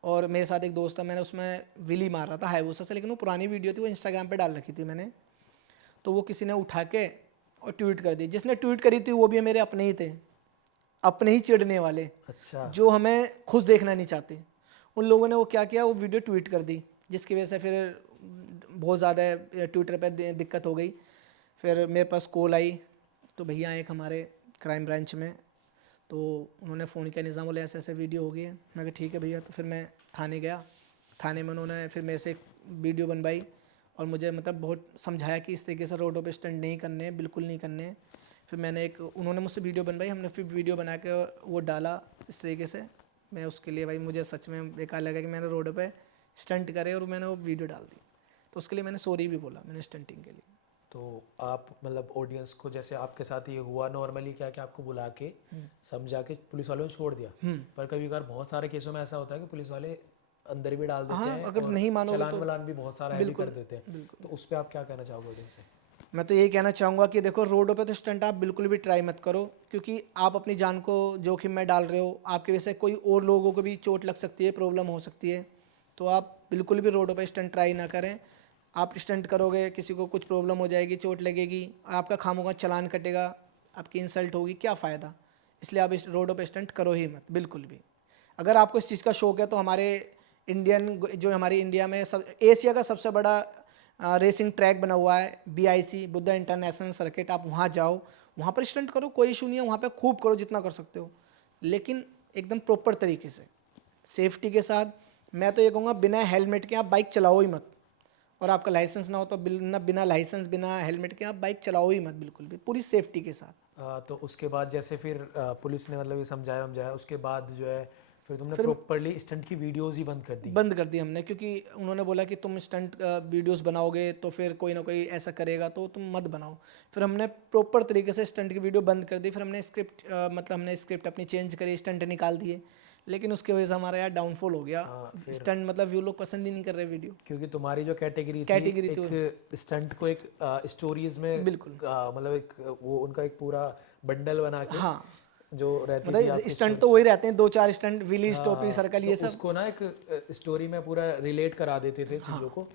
और मेरे साथ एक दोस्त था, मैंने उसमें विली मार रहा था हायाबुसा से। लेकिन वो पुरानी वीडियो थी, वो इंस्टाग्राम पे डाल रखी थी मैंने। तो वो किसी ने उठा के और ट्वीट कर दी। जिसने ट्वीट करी थी वो भी मेरे अपने ही थे, अपने ही चिढ़ने वाले, अच्छा। जो हमें खुश देखना नहीं चाहते। उन लोगों ने वो क्या किया, वो वीडियो ट्वीट कर दी, जिसकी वजह से फिर बहुत ज़्यादा ट्विटर पे दिक्कत हो गई। फिर मेरे पास कॉल आई, तो भैया एक हमारे क्राइम ब्रांच में, तो उन्होंने फ़ोन किया, निज़ाम बोले ऐसे ऐसे वीडियो हो गई है। मैं कहा ठीक है भैया। तो फिर मैं थाने गया, थाने में उन्होंने फिर मेरे से एक वीडियो बनवाई और मुझे मतलब बहुत समझाया कि इस तरीके से रोडों पे स्टंट नहीं करने हैं, बिल्कुल नहीं करने हैं। फिर उन्होंने मुझसे वीडियो बनवाई, हमने फिर वीडियो बना के वो डाला इस तरीके से। मैं उसके लिए भाई मुझे सच में बेकार लगा कि मैंने रोड पे स्टंट करे और मैंने वो वीडियो डाल दी। तो उसके लिए मैंने सॉरी भी बोला, मैंने स्टंटिंग के लिए। तो आप मतलब ऑडियंस को, जैसे आपके साथ ये हुआ नॉर्मली, क्या कि आपको बुला के समझा के पुलिस वालों ने छोड़ दिया, पर कभी कभार बहुत सारे केसों में ऐसा होता है कि पुलिस वाले अंदर भी डाल देते हाँ, हैं अगर और नहीं मानोगे चालान तो वालान भी बहुत सारा हैवी कर बिल्कुल, देते हैं। बिल्कुल। तो उस पर आप क्या कहना चाहोगे ऑडियंस से? मैं तो यही कहना चाहूँगा कि देखो रोडों पे तो स्टंट आप बिल्कुल भी ट्राई मत करो, क्योंकि आप अपनी जान को जोखिम में डाल रहे हो। आपकी वजह से कोई और लोगों को भी चोट लग सकती है, प्रॉब्लम हो सकती है। तो आप बिल्कुल भी रोडों पे स्टंट ट्राई ना करें। आप स्टंट करोगे, किसी को कुछ प्रॉब्लम हो जाएगी, चोट लगेगी, आपका खामोगा चालान कटेगा, आपकी इंसल्ट होगी, क्या फ़ायदा। इसलिए आप इस रोडों पे स्टंट करो ही मत, बिल्कुल भी। अगर आपको इस चीज़ का शौक है तो हमारे जो हमारी इंडिया में एशिया का सबसे बड़ा रेसिंग ट्रैक बना हुआ है, BIC बुद्धा इंटरनेशनल सर्किट, आप वहाँ जाओ, वहाँ पर स्टंट करो, कोई इशू नहीं है, वहाँ पे खूब करो जितना कर सकते हो, लेकिन एकदम प्रॉपर तरीके से, सेफ्टी के साथ। मैं तो ये कहूँगा बिना हेलमेट के आप बाइक चलाओ ही मत, और आपका लाइसेंस ना हो तो बिना लाइसेंस बिना हेलमेट के आप बाइक चलाओ ही मत, बिल्कुल भी, पूरी सेफ्टी के साथ। तो उसके बाद जैसे फिर पुलिस ने मतलब ये समझाया, उसके बाद जो है फिर तुमने फिर प्रॉपरली स्टंट की वीडियोस ही बंद कर दी? बंद कर दी हमने, क्योंकि उन्होंने बोला कि तुम स्टंट वीडियोस बनाओगे तो फिर कोई ना कोई ऐसा करेगा, तो तुम मत बनाओ। फिर हमने प्रॉपर तरीके से स्टंट की वीडियो बंद कर दी। फिर हमने हमने स्क्रिप्ट अपनी चेंज करी, स्टंट निकाल दिए। लेकिन उसकी वजह से हमारा यार डाउनफॉल हो गया, फिर स्टंट मतलब व्यू लोग पसंद ही नहीं कर रहे वीडियो। क्योंकि तुम्हारी जो कैटेगरी थी कैटेगरी थी एक स्टंट को एक स्टोरीज में, बिल्कुल। मतलब एक वो उनका एक पूरा बंडल बना के हाँ, जो रहती थी मतलब आपकी स्टंट स्टोरी। तो वही रहते हैं, 2-4 स्टंट, विली स्टॉपी हाँ, सर्कल, तो ये सब। उसको ना एक स्टोरी में पूरा रिलेट करा देते थे चीज़ों को।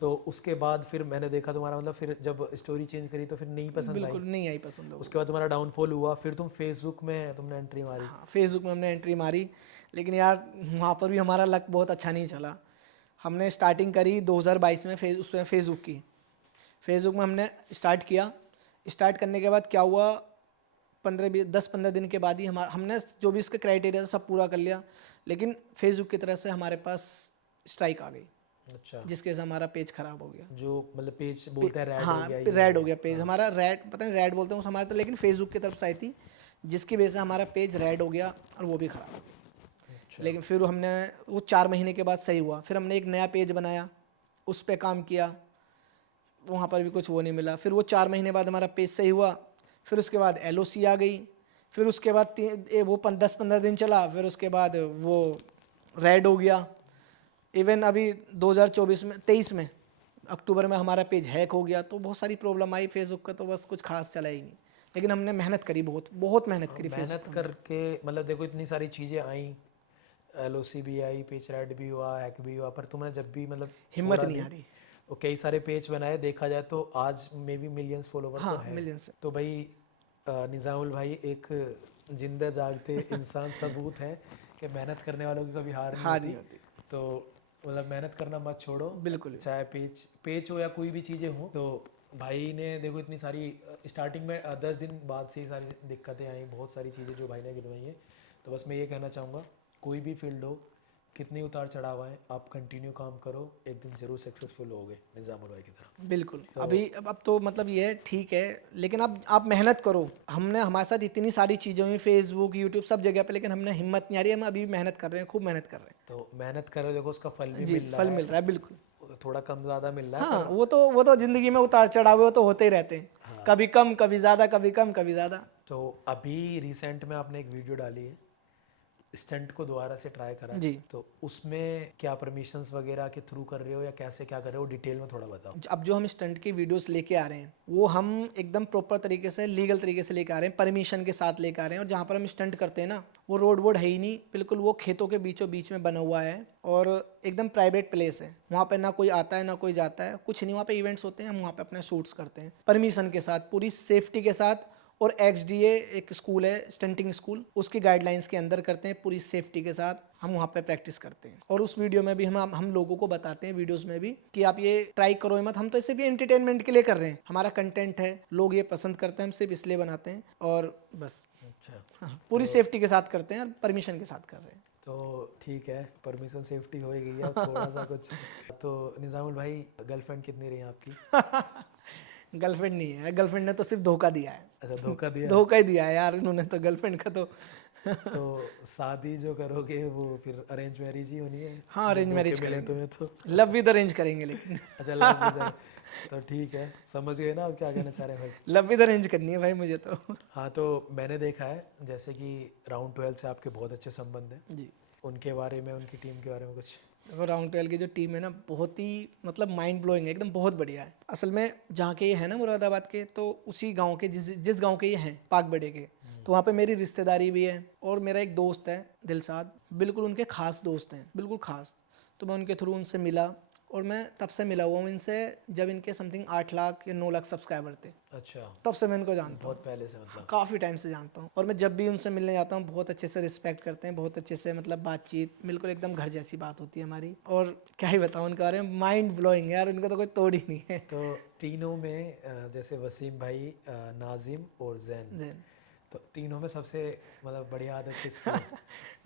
तो उसके बाद फिर मैंने देखा तुम्हारा, मतलब फिर जब स्टोरी चेंज करी तो फिर नहीं पसंद आई। बिल्कुल नहीं आई पसंद हो। उसके बाद तुम्हारा डाउनफॉल हुआ, फिर तुम फेसबुक में तुमने एंट्री मारी। हाँ, फेसबुक में हमने एंट्री मारी, लेकिन यार वहाँ पर भी हमारा लक बहुत अच्छा नहीं चला। हमने स्टार्टिंग करी 2022 में उसमें फेसबुक की। फेसबुक में हमने स्टार्ट किया। स्टार्ट करने के बाद क्या हुआ, 10-15 दिन के बाद ही हमने जो भी इसका क्राइटेरिया था सब पूरा कर लिया, लेकिन फेसबुक की तरफ से हमारे पास स्ट्राइक आ गई, अच्छा। जिसकी वजह से हमारा पेज खराब हो गया। जो मतलब पेज बोलते हैं रेड हो हाँ, गया, ये रेड हो गया पेज हमारा, रेड पता नहीं रेड बोलते हैं उस हमारे तो, लेकिन फेसबुक की तरफ से आई थी, जिसकी वजह से हमारा पेज रेड हो गया और वो भी खराब हो गया। अच्छा। लेकिन फिर हमने वो 4 महीने के बाद सही हुआ। फिर हमने एक नया पेज बनाया, उस पर काम किया, वहाँ पर भी कुछ वो नहीं मिला। फिर वो 4 महीने बाद हमारा पेज सही हुआ। फिर उसके बाद LOC आ गई, फिर उसके बाद वो 10-15 दिन चला, फिर उसके बाद वो रेड हो गया। इवन अभी 2024 में 23 में अक्टूबर में हमारा पेज हैक हो गया। तो बहुत सारी प्रॉब्लम आई फेसबुक का, तो बस कुछ खास चला ही नहीं। लेकिन हमने मेहनत करी, बहुत बहुत मेहनत करी मेहनत फेसबुक करके मतलब देखो इतनी सारी चीज़ें आई, LOC भी आई, पेज रेड भी हुआ, हैक भी हुआ, पर तुमने जब भी मतलब हिम्मत छोड़ा नहीं नहीं आ रही। और कई सारे पेज बनाए, देखा जाए तो आज मे बी मिलियंस फॉलोवर तो हाँ, है। मिलियन से। तो भाई निज़ामुल भाई एक जिंदा जागते इंसान सबूत है कि मेहनत करने वालों की कभी हार नहीं हार होती। नहीं होती। तो मतलब मेहनत करना मत छोड़ो, बिल्कुल। चाहे पेज पेज हो या कोई भी चीज़ें हो। तो भाई ने देखो इतनी सारी स्टार्टिंग में 10 दिन बाद से ही सारी दिक्कतें आई, बहुत सारी चीज़ें जो भाई ने गिनवाई हैं। तो बस मैं ये कहना चाहूँगा, कोई भी फील्ड हो, कितनी उतार चढ़ाव आए, आप कंटिन्यू काम करो, एक दिन जरूर सक्सेसफुल होगे निज़ामुल भाई की तरह। बिल्कुल। तो अभी अब तो मतलब ये है, ठीक है, लेकिन अब आप मेहनत करो। हमने हमारे साथ इतनी सारी चीज़ें हुई, फेसबुक, यूट्यूब, सब जगह पे, लेकिन हमने हिम्मत नहीं आ रही है। हम अभी मेहनत कर रहे हैं, खूब मेहनत कर रहे तो मेहनत करो, देखो उसका फल भी हैं जी, मिल रहा फल है, मिल रहा है बिल्कुल। थोड़ा कम ज़्यादा मिल रहा है हाँ, पर वो तो ज़िंदगी में उतार चढ़ाव वो तो होते ही रहते हैं। हाँ। कभी कम, कभी ज़्यादा, कभी कम, कभी ज़्यादा। तो अभी रिसेंट में आपने एक वीडियो डाली है, स्टंट को दोबारा से ट्राई करा है, जी। तो उसमें क्या परमिशंस वगैरह के थ्रू कर रहे हो या कैसे क्या कर रहे हो, डिटेल में थोड़ा बताओ। अब जो हम स्टंट की वीडियोस लेके आ रहे हैं, वो हम एकदम प्रॉपर तरीके से, लीगल तरीके से लेके आ रहे हैं, परमिशन के साथ लेके आ रहे हैं। और जहाँ पर हम स्टंट करते हैं ना, वो रोड वोड है ही नहीं, बिल्कुल वो खेतों के बीचों बीच में बना हुआ है और एकदम प्राइवेट प्लेस है। वहाँ पे ना कोई आता है ना कोई जाता है, कुछ नहीं। वहाँ पे इवेंट्स होते हैं, हम वहाँ पे अपने शूट्स करते हैं परमिशन के साथ, पूरी सेफ्टी के साथ। और XDA एक स्कूल है, स्टंटिंग स्कूल, उसकी गाइडलाइंस के अंदर करते हैं, पूरी सेफ्टी के साथ हम वहाँ पे प्रैक्टिस करते हैं। और उस वीडियो में भी हम लोगों को बताते हैं, वीडियोस में भी, कि आप ये ट्राई करो मत। हम तो इसे भी एंटरटेनमेंट के लिए कर रहे हैं, हमारा कंटेंट है, लोग ये पसंद करते हैं, हम सिर्फ इसलिए बनाते हैं और बस। अच्छा, हाँ, पूरी सेफ्टी के साथ करते हैं और परमिशन के साथ कर रहे हैं। तो ठीक है, परमिशन सेफ्टी हो ही गई है, अब थोड़ा सा कुछ। तो निज़ामुल भाई, गर्लफ्रेंड कितनी रही आपकी? गर्लफ्रेंड नहीं है, गर्लफ्रेंड ने तो सिर्फ धोखा दिया है। अच्छा, धोखा दिया है। धोखा ही दिया है यार इन्होंने तो, गर्लफ्रेंड का तो। तो शादी जो करोगे वो फिर अरेंज मैरिज ही होनी है? हाँ, जब अरेंज मौके मैरिज मिले करेंगे, तुम्हें तो। लव विद अरेंज करेंगे लेकिन। अच्छा, लव विद तो ठीक है, समझ गए ना आप क्या कहना चाह रहे हैं भाई। लव विद अरेंज करनी है भाई मुझे तो। हाँ, तो मैंने देखा है जैसे कि राउंड 12 से आपके बहुत अच्छे संबंध हैं, जी। उनके बारे में, उनकी टीम के बारे में कुछ। देखो, राउंड 12 की जो टीम है ना, बहुत ही मतलब माइंड ब्लोइंग है, एकदम बहुत बढ़िया है। असल में जहाँ के ये है ना, मुरादाबाद के, तो उसी गांव के, जिस जिस गांव के ये हैं, पाकबड़े के, तो वहाँ पे मेरी रिश्तेदारी भी है। और मेरा एक दोस्त है दिलसाद, बिल्कुल उनके खास दोस्त हैं, बिल्कुल खास। तो मैं उनके थ्रू उनसे मिला और मैं तब से मिला हुआ हूँ इनसे जब इनके समथिंग 8 लाख या 9 लाख सब्सक्राइबर थे, अच्छा, तब से मैं इनको जानता हूँ। बहुत पहले से मतलब। काफ़ी टाइम से जानता हूँ और मैं जब भी उनसे मिलने जाता हूँ, बहुत अच्छे से रिस्पेक्ट करते हैं, बहुत अच्छे से मतलब बातचीत, बिल्कुल एकदम घर जैसी बात होती है हमारी। और क्या ही बताऊँ उनके बारे में, माइंड ब्लोइंग यार, उनका तो कोई तोड़ ही नहीं है। तो तीनों में जैसे वसीम भाई, नाजिम और जैन, जैन तो तीनों में सबसे मतलब बढ़िया आदत किसकी है?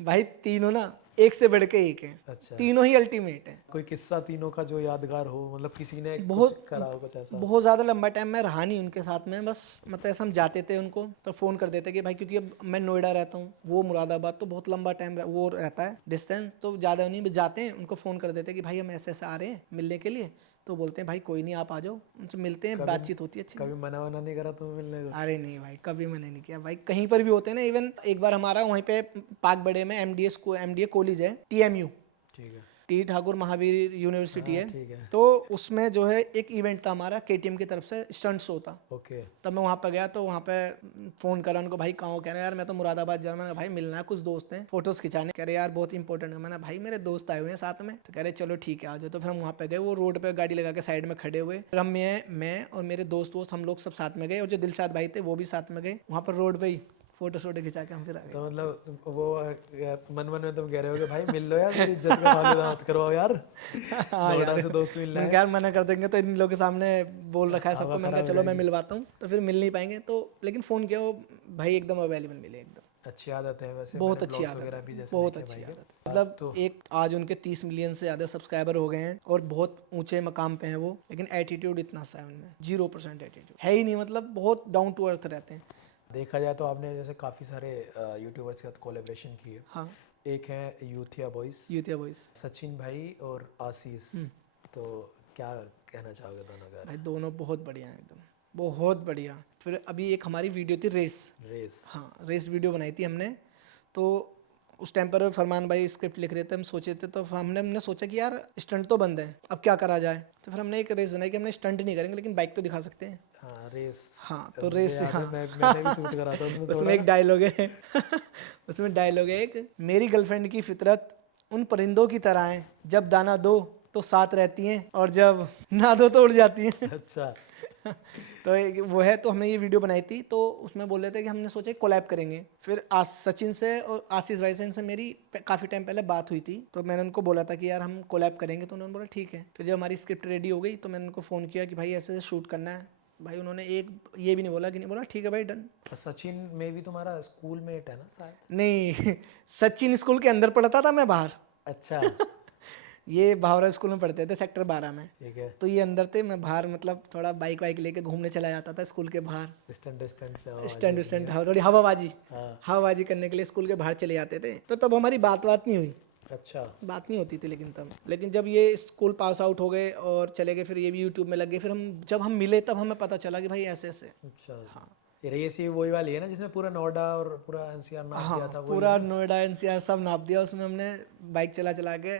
भाई, तीनों ना एक से बढ़ के एक है, अच्छा, तीनों ही अल्टीमेट है। कोई किस्सा तीनों का जो यादगार हो, मतलब किसी ने कुछ बहुत करा हो कुछ ऐसा? बहुत ज़्यादा लंबा टाइम मैं रहा नहीं उनके साथ में, बस मतलब ऐसे हम जाते थे उनको तो फ़ोन कर देते कि भाई, क्योंकि अब मैं नोएडा रहता हूँ, वो मुरादाबाद, तो बहुत लंबा टाइम वो रहता है डिस्टेंस, तो ज़्यादा नहीं जाते हैं, उनको फ़ोन कर देते कि भाई हम ऐसे ऐसे आ रहे हैं मिलने के लिए। तो बोलते हैं भाई कोई नहीं, आप आ जाओ, उनसे मिलते हैं, कभी बातचीत होती है अच्छी। कभी मना वना नहीं करा तुम्हें मिलने को? अरे नहीं भाई, कभी मैंने नहीं किया भाई, कहीं पर भी होते हैं ना। इवन एक बार हमारा वहीं पे पाक बड़े में MDA कॉलेज है, TMU, ठीक है। टी ठाकुर महावीर यूनिवर्सिटी हाँ, है। ठीक है। तो उसमें जो है एक इवेंट था हमारा, KTM की तरफ से स्टंट शो था। ओके। तब मैं वहाँ पे गया, तो वहाँ पे फ़ोन करा उनको, भाई कहाँ हो? कह रहे यार मैं तो मुरादाबाद जा रहा हूँ। मैंने कहा, भाई मिलना है, कुछ दोस्त हैं, फोटोज़ खिंचाने। कह रहे यार बहुत इंपॉर्टेंट है। मैंने कहा, भाई मेरे दोस्त आए हुए हैं साथ में। तो कह रहे चलो ठीक है आ जाओ। तो फिर हम वहाँ पे गए, वो रोड पे गाड़ी लगा के साइड में खड़े हुए, फिर मैं और मेरे दोस्त हम लोग सब साथ में गए, और जो दिलशाद भाई थे वो भी साथ में गए। वहाँ पर रोड पे ही फोटो शोटो खिंचा के हम फिर आ गए। तो मतलब वो मन मन में तुम कह रहे हो कि भाई मिल लो यार, मेरी इज्जत का फालूदा मत करवाओ यार, हाँ नोएडा यार, से दोस्त मिलना मैंने है। कहा यार मना कर देंगे तो इन लोगों के सामने बोल रखा है हवा सबको, मैंने कहा खराब हो चलो मैं जाएगी। मिलवाता हूँ, तो फिर मिल नहीं पाएंगे तो। लेकिन फ़ोन किया, वो भाई एकदम अवेलेबल मिले, एकदम अच्छी आदत है वैसे, बहुत मैंने अच्छी ब्लॉग्स आदत वगैरह है, भी जैसे बहुत देखे अच्छी भाई के। आदत है। मतलब तो एक आज उनके 30 मिलियन से ज़्यादा सब्सक्राइबर हो गए हैं और बहुत ऊंचे मकाम पे हैं वो, लेकिन एटीट्यूड इतना सा है उनमें, 0% एटीट्यूड है ही नहीं, मतलब बहुत डाउन टू अर्थ रहते हैं। देखा जाए तो आपने जैसे काफ़ी सारे यूट्यूबर्स के साथ कोलेब्रेशन की है। हाँ, एक है यूथिया बॉयज़, यूथिया बॉयज़। सचिन भाई और आशीष, तो क्या कहना चाहोगे दोनों का? भाई दोनों बहुत बढ़िया हैं एकदम, बहुत बढ़िया। फिर अभी एक हमारी वीडियो थी रेस। रेस। हाँ, रेस वीडियो बनाई थी हमने। तो उस टाइम पर फरमान भाई स्क्रिप्ट लिख रहे थे, हम सोचे थे, तो हमने सोचा कि यार स्टंट तो बंद है, अब क्या करा जाए। तो फिर हमने एक रेस बनाई कि हमने स्टंट नहीं करेंगे लेकिन बाइक तो दिखा सकते हैं। हाँ रेस। हाँ, तो मुझे रेस, याद है, हाँ। मैंने भी शूट करा था उसमें उसमें थोड़ा एक ना। डायलॉग है उसमें डायलॉग है एक, मेरी गर्लफ्रेंड की फितरत उन परिंदों की तरह है, जब दाना दो तो साथ रहती हैं और जब ना दो तो उड़ जाती हैं। अच्छा। तो वो है, तो हमने ये वीडियो बनाई थी, तो उसमें बोल रहे थे कि हमने सोचा कोलैब करेंगे। फिर सचिन से और आशीष भाई से, इनसे मेरी काफ़ी टाइम पहले बात हुई थी, तो मैंने उनको बोला था कि यार हम कोलैब करेंगे, तो उन्होंने बोला ठीक है। फिर जब हमारी स्क्रिप्ट रेडी हो गई तो मैंने उनको फ़ोन किया कि भाई ऐसे शूट करना है। भाई उन्होंने एक ये भी नहीं बोला कि नहीं, बोला ठीक है भाई डन। सचिन में भी तुम्हारा स्कूल मेट है ना शायद? नहीं सचिन स्कूल के अंदर पढ़ता था, मैं बाहर। अच्छा। ये भावरा स्कूल में पढ़ते थे, सेक्टर 12 में। ठीक है। तो ये अंदर थे, मैं बाहर, मतलब थोड़ा बाइक वाइक लेके घूमने चला जाता था स्कूल के बाहर। स्टंट स्टंट से आवाज स्टैंड देनी स्टैंड, है। हाँ, थोड़ी हवाबाजी, हाँ। हवाबाजी करने के लिए स्कूल के बाहर चले जाते थे। तो तब हमारी बात नहीं हुई, अच्छा। बात नहीं होती थी लेकिन तब। लेकिन जब ये स्कूल पास आउट हो गए और चले गए, फिर ये भी यूट्यूब में लग गए। फिर जब हम मिले तब हमें पता चला कि भाई ऐसे ऐसे। अच्छा। हाँ, ये रेस ही वही वाली है ना जिसमें पूरा नोएडा और पूरा एनसीआर नाम दिया हाँ, था, वही है पूरा ना? नोएडा एनसीआर सब नाप दिया उसमें हमने, बाइक चला चला के।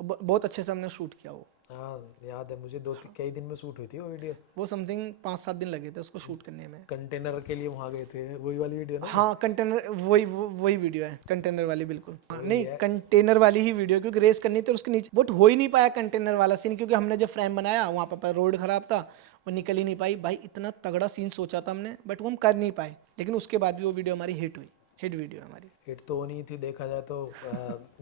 बहुत अच्छे से हमने शूट किया वो। हाँ याद है मुझे, कई दिन में शूट हुई थी वो वीडियो। वो समथिंग 5-7 दिन लगे थे उसको शूट करने में। कंटेनर के लिए वहां गए थे, वही वाली वीडियो ना? हाँ, कंटेनर, वही वीडियो है, कंटेनर वाली, बिल्कुल। हाँ, वही नहीं, है। कंटेनर वाली ही वीडियो, क्योंकि रेस करनी थी और उसके नीचे बट हो ही नहीं पाया कंटेनर वाला सीन, क्योंकि हमने जब फ्रेम बनाया वहाँ पर रोड खराब था, वो निकल ही नहीं पाई। भाई इतना तगड़ा सीन सोचा था हमने, बट वो हम कर नहीं पाए। लेकिन उसके बाद भी वो वीडियो हमारी हिट हुई, हिट वीडियो है हमारी। हिट तो होनी थी, देखा जाए तो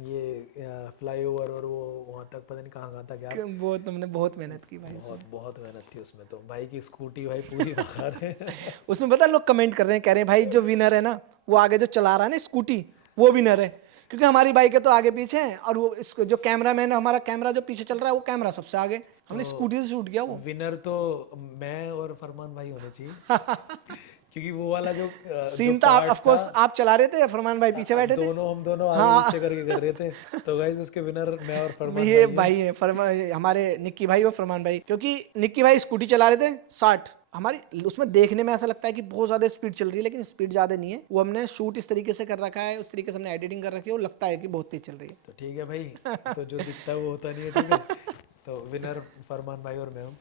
ये फ्लाईओवर और वो वहां तक पता नहीं कहाँ कहाँ तक यार। वो तुमने बहुत मेहनत की भाई। बहुत बहुत मेहनत थी उसमें तो, भाई की स्कूटी भाई पूरी भगा रहे हैं। उसमें पता है लोग कमेंट कर रहे हैं, कह रहे हैं भाई जो विनर है ना, वो आगे जो चला रहा है ना स्कूटी, वो विनर है। क्योंकि हमारी बाइक है तो आगे पीछे है, और वो इसको जो कैमरा मैन है, हमारा कैमरा जो पीछे चल रहा है, वो कैमरा सबसे आगे। हमने स्कूटी से शूट किया वो। विनर तो मैं और फरमान भाई होने चाहिए। क्योंकि वो वाला जो सीन था, पार्ट ऑफ था, कोर्स आप चला रहे थे या फरमान भाई पीछे बैठे थे। हम दोनों आगे हाँ। पीछे करके कर रहे थे। तो गाइस उसके विनर मैं और फरमान ये भाई भाई है हमारे निक्की भाई और फरमान भाई। क्योंकि निक्की भाई स्कूटी चला रहे थे 60, हमारी उसमें देखने में ऐसा लगता है कि बहुत ज्यादा स्पीड चल रही है, लेकिन स्पीड ज्यादा नहीं है। वो हमने शूट इस तरीके से कर रखा है, उस तरीके से हमने एडिटिंग कर रखी है, वो लगता है कि बहुत तेज चल रही है। तो ठीक है भाई, तो जो दिखता है वो होता नहीं है, ठीक है। तो विनर फरमान भाई और मैं हूँ।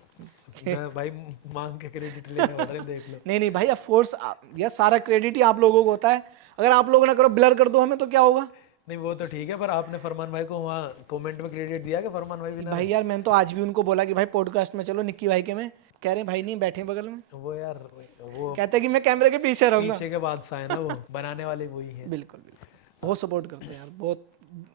मैं भाई मांग के क्रेडिट लेने वाला है, देख लो। नहीं नहीं भाई, ऑफ कोर्स यह सारा क्रेडिट ही आप लोगों को होता है। अगर आप लोगों ने करो ब्लर कर दो हमें, तो क्या होगा। नहीं वो तो ठीक है, पर आपने फरमान भाई को वहाँ कमेंट में क्रेडिट दिया कि फरमान भाई विनर भाई है? यार मैंने तो आज भी उनको बोला कि भाई पॉडकास्ट में चलो निक्की भाई के में, कह रहे हैं भाई नहीं, बैठे बगल में, वो यार, वो कहते हैं कि मैं कैमरे के पीछे रहूंगा। पीछे के बादशाह है ना, वो बनाने वाले वही हैं। बिल्कुल बिल्कुल, बहुत सपोर्ट करते हैं यार, बहुत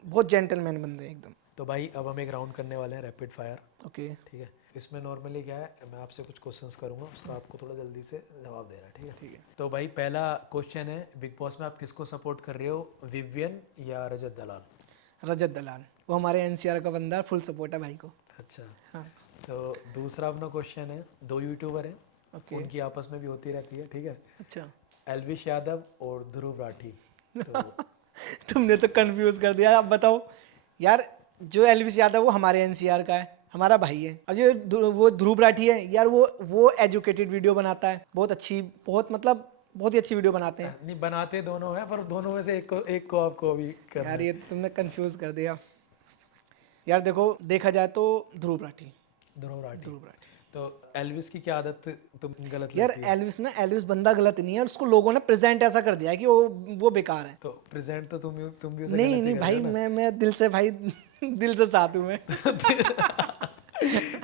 बहुत जेंटलमैन बंदे हैं एकदम। तो भाई अब हम एक राउंड करने वाले हैं रैपिड फायर, ओके। ठीक है। इसमें नॉर्मली क्या है, मैं आपसे कुछ क्वेश्चंस करूंगा, उसका आपको थोड़ा जल्दी से जवाब देना है, ठीक है? ठीक है। तो भाई पहला क्वेश्चन है, बिग बॉस में आप किसको सपोर्ट कर रहे हो, विवियन या रजत दलाल? रजत दलाल, वो हमारे एनसीआर का बंदा, फुल सपोर्ट है भाई को। अच्छा। हाँ। तो दूसरा अपना क्वेश्चन है, दो यूट्यूबर हैं, ओके। उनकी आपस में भी होती रहती है, ठीक है? अच्छा। एल्विश यादव और ध्रुव राठी। तो तुमने तो कंफ्यूज कर दिया, अब बताओ। यार जो एलविस यादव वो हमारे एनसीआर का है, हमारा भाई है। और जो वो ध्रुव राठी है यार, वो एजुकेटेड वीडियो बनाता है, बहुत अच्छी, बहुत मतलब बहुत ही अच्छी वीडियो बनाते हैं। नहीं, बनाते दोनों हैं, पर दोनों में से एक को आपको अभी करना यार है। ये तो तुमने कंफ्यूज कर दिया। यार देखो, देखा जाए तो ध्रुव राठी। ध्रुव राठी। ध्रुव राठी। तो एल्विस की क्या आदत तुम गलत यार लगती है? एलविस बंदा गलत नहीं है, उसको लोगों ने प्रेजेंट ऐसा कर दिया है कि वो बेकार है। तो प्रेजेंट तो तुम भी उसे नहीं गलत ही नहीं कर भाई, रहे हो ना। मैं दिल से भाई दिल से साथ हूँ मैं।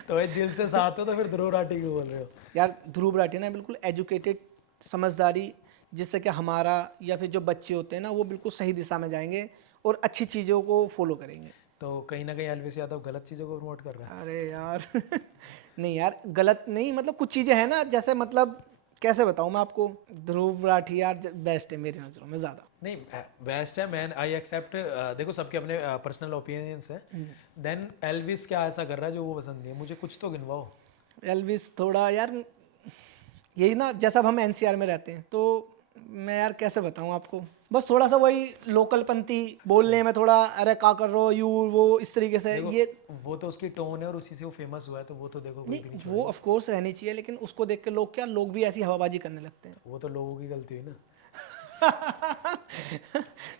तो भाई दिल से साथ हो तो फिर ध्रुव राठी क्यों बोल रहे हो? यार ध्रुव राठी ना बिल्कुल एजुकेटेड, समझदारी, जिससे कि हमारा या फिर जो बच्चे होते हैं ना, वो बिल्कुल सही दिशा में जाएंगे और अच्छी चीज़ों को फॉलो करेंगे। तो कहीं ना कहीं एल्विस यादव गलत चीज़ों को प्रमोट कर रहा है। अरे यार नहीं यार, गलत नहीं, मतलब कुछ चीज़ें हैं ना, जैसे मतलब कैसे बताऊँ मैं आपको, ध्रुव राठी यार बेस्ट है मेरी नज़रों में ज़्यादा। नहीं बेस्ट है, मैन आई एक्सेप्ट। देखो सबके अपने पर्सनल ओपिनियंस हैं। देन एल्विस क्या ऐसा कर रहा है जो वो पसंद नहीं है? मुझे कुछ तो गिनवाओ। एलविस थोड़ा यार, यही ना, जैसा अब हम एनसीआर में रहते हैं, तो मैं यार कैसे बताऊँ आपको, बस थोड़ा सा वही लोकलपंती बोलने में थोड़ा, अरे क्या कर रहे हो यू वो, इस तरीके से ये वो तो उसकी टोन है और उसी से वो फेमस हुआ है, तो वो तो देखो कोई भी नहीं, नहीं वो ऑफ कोर्स रहनी चाहिए, लेकिन उसको देख के लोग क्या, लोग भी ऐसी हवाबाजी करने लगते हैं। वो तो लोगों की गलती हुई ना।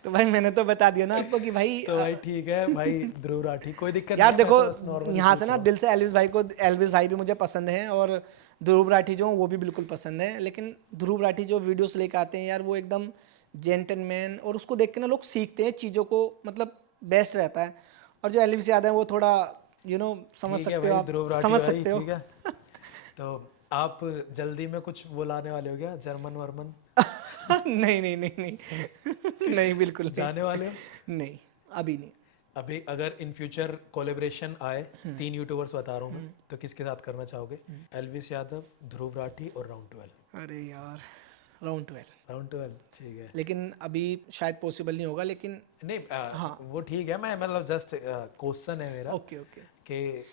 तो भाई मैंने तो बता दिया ना आपको कि भाई तो भाई ठीक है भाई, ध्रुव राठी कोई दिक्कत यार नहीं है, देखो, मैं तो बस normally यहाँ पूछ से ना रहा हूँ। दिल से एल्विस भाई भी मुझे पसंद है, और ध्रुव राठी जो वो भी बिल्कुल पसंद है, लेकिन ध्रुव राठी जो वीडियोस लेके आते हैं यार, वो एकदम जेंटलमैन, और उसको देख के ना लोग सीखते हैं चीज़ों को, मतलब बेस्ट रहता है। और जो एल्विस यादव है वो थोड़ा समझ ठीक है सकते हो भाई, आप, ध्रुव राठी समझ भाई सकते हो। ठीक है। तो आप जल्दी में कुछ बुलाने वाले हो क्या, जर्मन वर्मन नहीं नहीं नहीं नहीं नहीं, बिल्कुल नहीं। जाने वाले हो? नहीं, अभी नहीं। अभी अगर इन फ्यूचर कोलेब्रेशन आए, 3 यूट्यूबर्स बता रहा हूँ मैं, तो किसके साथ करना चाहोगे? एल्विस यादव, ध्रुव राठी और राउंड 12। अरे यार, राउंड 12। राउंड 12 ठीक है। लेकिन अभी शायद पॉसिबल नहीं होगा, लेकिन नहीं हाँ। वो ठीक है, मैं मतलब जस्ट क्वेश्चन है मेरा ओके ओके। कि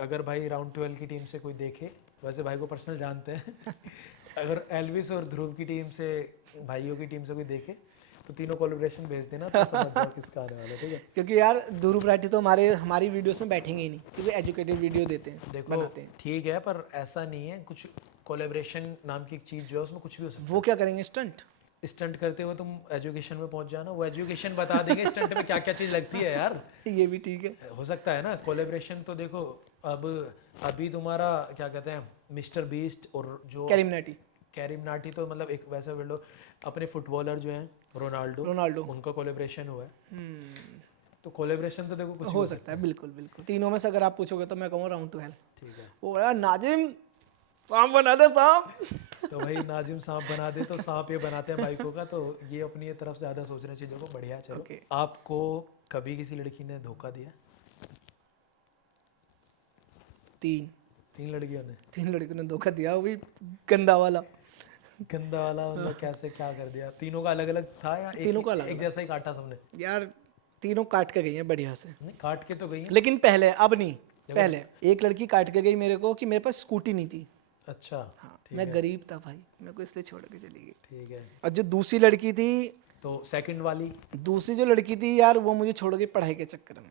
अगर भाई राउंड 12 की टीम से कोई देखे, वैसे भाई को पर्सनल जानते हैं अगर एल्विस और ध्रुव की टीम से, भाइयों की टीम से कोई देखे, तो तीनों कोलैबोरेशन भेज देना, तो समझ जाओ किसका आने वाला है, ठीक है। क्योंकि यार ध्रुव राठी तो हमारी वीडियोस में बैठेंगे ही नहीं, क्योंकि एजुकेटेड वीडियो देते हैं, देखो बनाते हैं। ठीक है, पर ऐसा नहीं है, कुछ कोलैबोरेशन नाम की एक चीज़ जो है उसमें कुछ भी हो सकता वो क्या करेंगे, स्टंट? है। स्टंट करते हुए तुम एजुकेशन में पहुंच जाना, वो एजुकेशन बता देंगे स्टंट में क्या क्या चीज़ लगती है यार। ये भी ठीक है। हो सकता है ना कोलैबोरेशन, तो देखो अब अभी तुम्हारा क्या कहते हैं, मिस्टर बीस्ट और जो कैरिमिनाटी, कैरिम नाटी, तो मतलब एक वैसा विंडो, अपने फुटबॉलर जो हैं रोनाल्डो, रोनाल्डो। उनका कोलैबोरेशन हुआ है, तो कोलैबोरेशन तो देखो कुछ भी हो सकता है, बिल्कुल बिल्कुल। तीनों में से अगर आप पूछोगे तो मैं कहूँगा राउंड 12। ठीक है। वो यार नाजिम, सांप बना दे सांप। तो भाई नाजिम सांप बना दे, तो सांप ये बनाते हैं बाइकों का, तो ये अपनी ये तरफ ज़्यादा सोचना चीज़ों को, बढ़िया। चलो Okay. आपको कभी किसी लड़की ने धोखा दिया? 3 लड़कियों ने? 3 लड़कियों ने धोखा दिया, वो भी गंदा वाला। गंदा वाला मतलब कैसे, क्या कर दिया? तीनों का अलग अलग था या तीनों का एक जैसा ही काटा सबने? यार तीनों काट के गई हैं बढ़िया से, नहीं, काट के तो गई है। लेकिन पहले, अब नहीं, पहले एक लड़की काट के गई मेरे को कि मेरे पास स्कूटी नहीं थी। अच्छा हाँ, मैं गरीब था भाई, मेरे को इसलिए छोड़ के चली गई। ठीक है। और जो दूसरी लड़की थी, तो सेकंड वाली? दूसरी जो लड़की थी यार, वो मुझे छोड़ गई पढ़ाई के चक्कर में,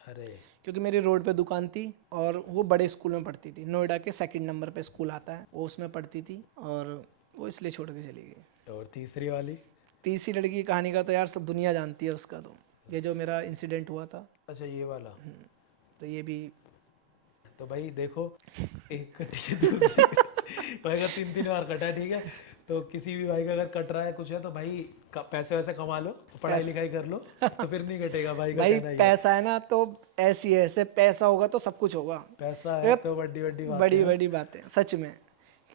अरे क्योंकि मेरी रोड पे दुकान थी और वो बड़े स्कूल में पढ़ती थी, नोएडा के 2nd नंबर पे स्कूल आता है, वो उसमें पढ़ती थी, और वो इसलिए छोड़ के चली गई। और तीसरी वाली? तीसरी लड़की की कहानी का तो यार सब दुनिया जानती है उसका, तो ये जो मेरा इंसिडेंट हुआ था, अच्छा ये वाला। तो ये भी। तो भाई देखो, एक कटी है, दूसरी भाई का 3 बार कटा है, ठीक है। तो किसी भी भाई का अगर कट रहा है कुछ है, तो भाई पैसे वैसे कमा लो, पढ़ाई लिखाई कर लो, तो फिर नहीं कटेगा भाई का भाई कहना ही है। पैसा है ना, तो ऐसी है, ऐसे पैसा होगा तो सब कुछ होगा। पैसा है तो बड़ी बड़ी बात बड़ी है। बड़ी बातें, सच में।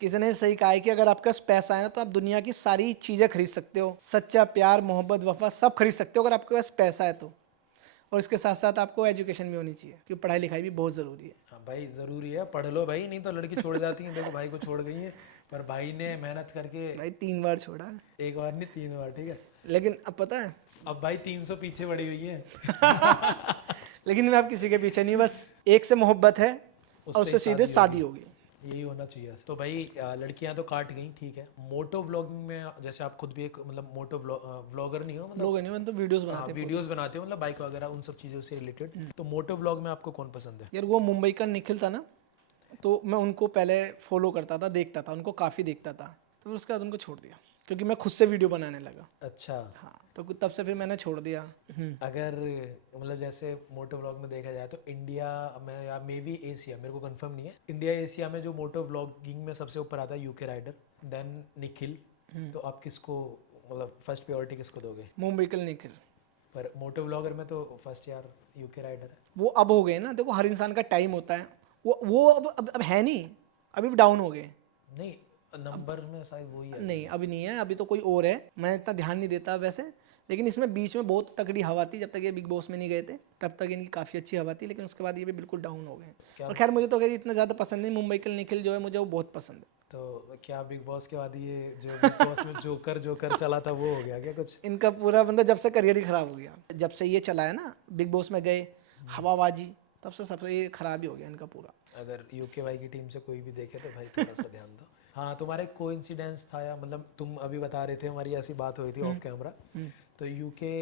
किसी ने सही कहा है कि अगर आपके पास पैसा है ना, तो आप दुनिया की सारी चीजें खरीद सकते हो, सच्चा प्यार, मोहब्बत, वफा सब खरीद सकते हो, अगर आपके पास पैसा है तो। और इसके साथ साथ आपको एजुकेशन भी होनी चाहिए, क्योंकि पढ़ाई लिखाई भी बहुत ज़रूरी है। हाँ भाई ज़रूरी है, पढ़ लो भाई, नहीं तो लड़की छोड़ जाती है। देखो भाई को छोड़ गई है, पर भाई ने मेहनत करके भाई 3 बार छोड़ा है, एक बार नहीं 3 बार, ठीक है। लेकिन अब पता है, अब भाई 300 पीछे बढ़ी हुई है लेकिन मैं अब किसी के पीछे नहीं, बस एक से मोहब्बत है और उससे सीधे शादी होगी। यही होना चाहिए। तो भाई लड़कियां तो काट गई, ठीक है। मोटो व्लॉगिंग में जैसे आप खुद भी एक मतलब मोटो व्लॉगर नहीं हो, मतलब लोग नहीं, तो वीडियोस बनाते हैं। वीडियोस बनाते हो, मतलब बाइक वगैरह उन सब चीज़ों से रिलेटेड। तो मोटो व्लॉग में आपको कौन पसंद है? यार वो मुंबई का निखिल था ना, तो मैं उनको पहले फॉलो करता था, देखता था उनको, काफ़ी देखता था, तो फिर उसके बाद उनको छोड़ दिया, क्योंकि मैं खुद से वीडियो बनाने लगा। अच्छा हाँ, तो तब से फिर मैंने छोड़ दिया। अगर मतलब जैसे मोटो व्लॉग में देखा जाए तो इंडिया में या मे बी एशिया, मेरे को कंफर्म नहीं है, इंडिया एशिया में जो मोटो व्लॉगिंग में सबसे ऊपर आता है यूके राइडर, देन निखिल। तो आप किसको मतलब फर्स्ट प्रायोरिटी किसको दोगे? मुंबई का निखिल। पर मोटो व्लॉगर में तो फर्स्ट यार यूके राइडर है। वो अब हो गए ना, देखो हर इंसान का टाइम होता है, वो अब है नहीं, अभी भी डाउन हो गए। नहीं, नंबर में शायद वही है। नहीं, अभी नहीं है, अभी तो कोई और है, मैं इतना ध्यान नहीं देता वैसे, लेकिन इसमें बीच में बहुत तगड़ी हवा थी, जब तक ये बिग बॉस में नहीं गए थे तब तक इनकी काफ़ी अच्छी हवा थी, लेकिन उसके बाद ये भी बिल्कुल डाउन हो गए। और खैर मुझे तो खैर इतना ज़्यादा पसंद नहीं, मुंबई का निखिल जो है मुझे वो बहुत पसंद है। तो क्या बिग बॉस के बाद ये जो बिग बॉस में जोकर चला था वो हो गया क्या कुछ? इनका पूरा मतलब जब से करियर ही खराब हो गया, जब से ये चला है ना, बिग बॉस में गए, हवाबाजी, तब से सबसे ये खराब ही हो गया इनका पूरा। अगर यूके वाई की टीम से कोई भी देखे तो भाई थोड़ा सा ध्यान दो। हाँ, तुम्हारा एक कोइंसिडेंस था, या मतलब तुम अभी बता रहे थे, हमारी ऐसी बात हुई थी ऑफ कैमरा, तो यूके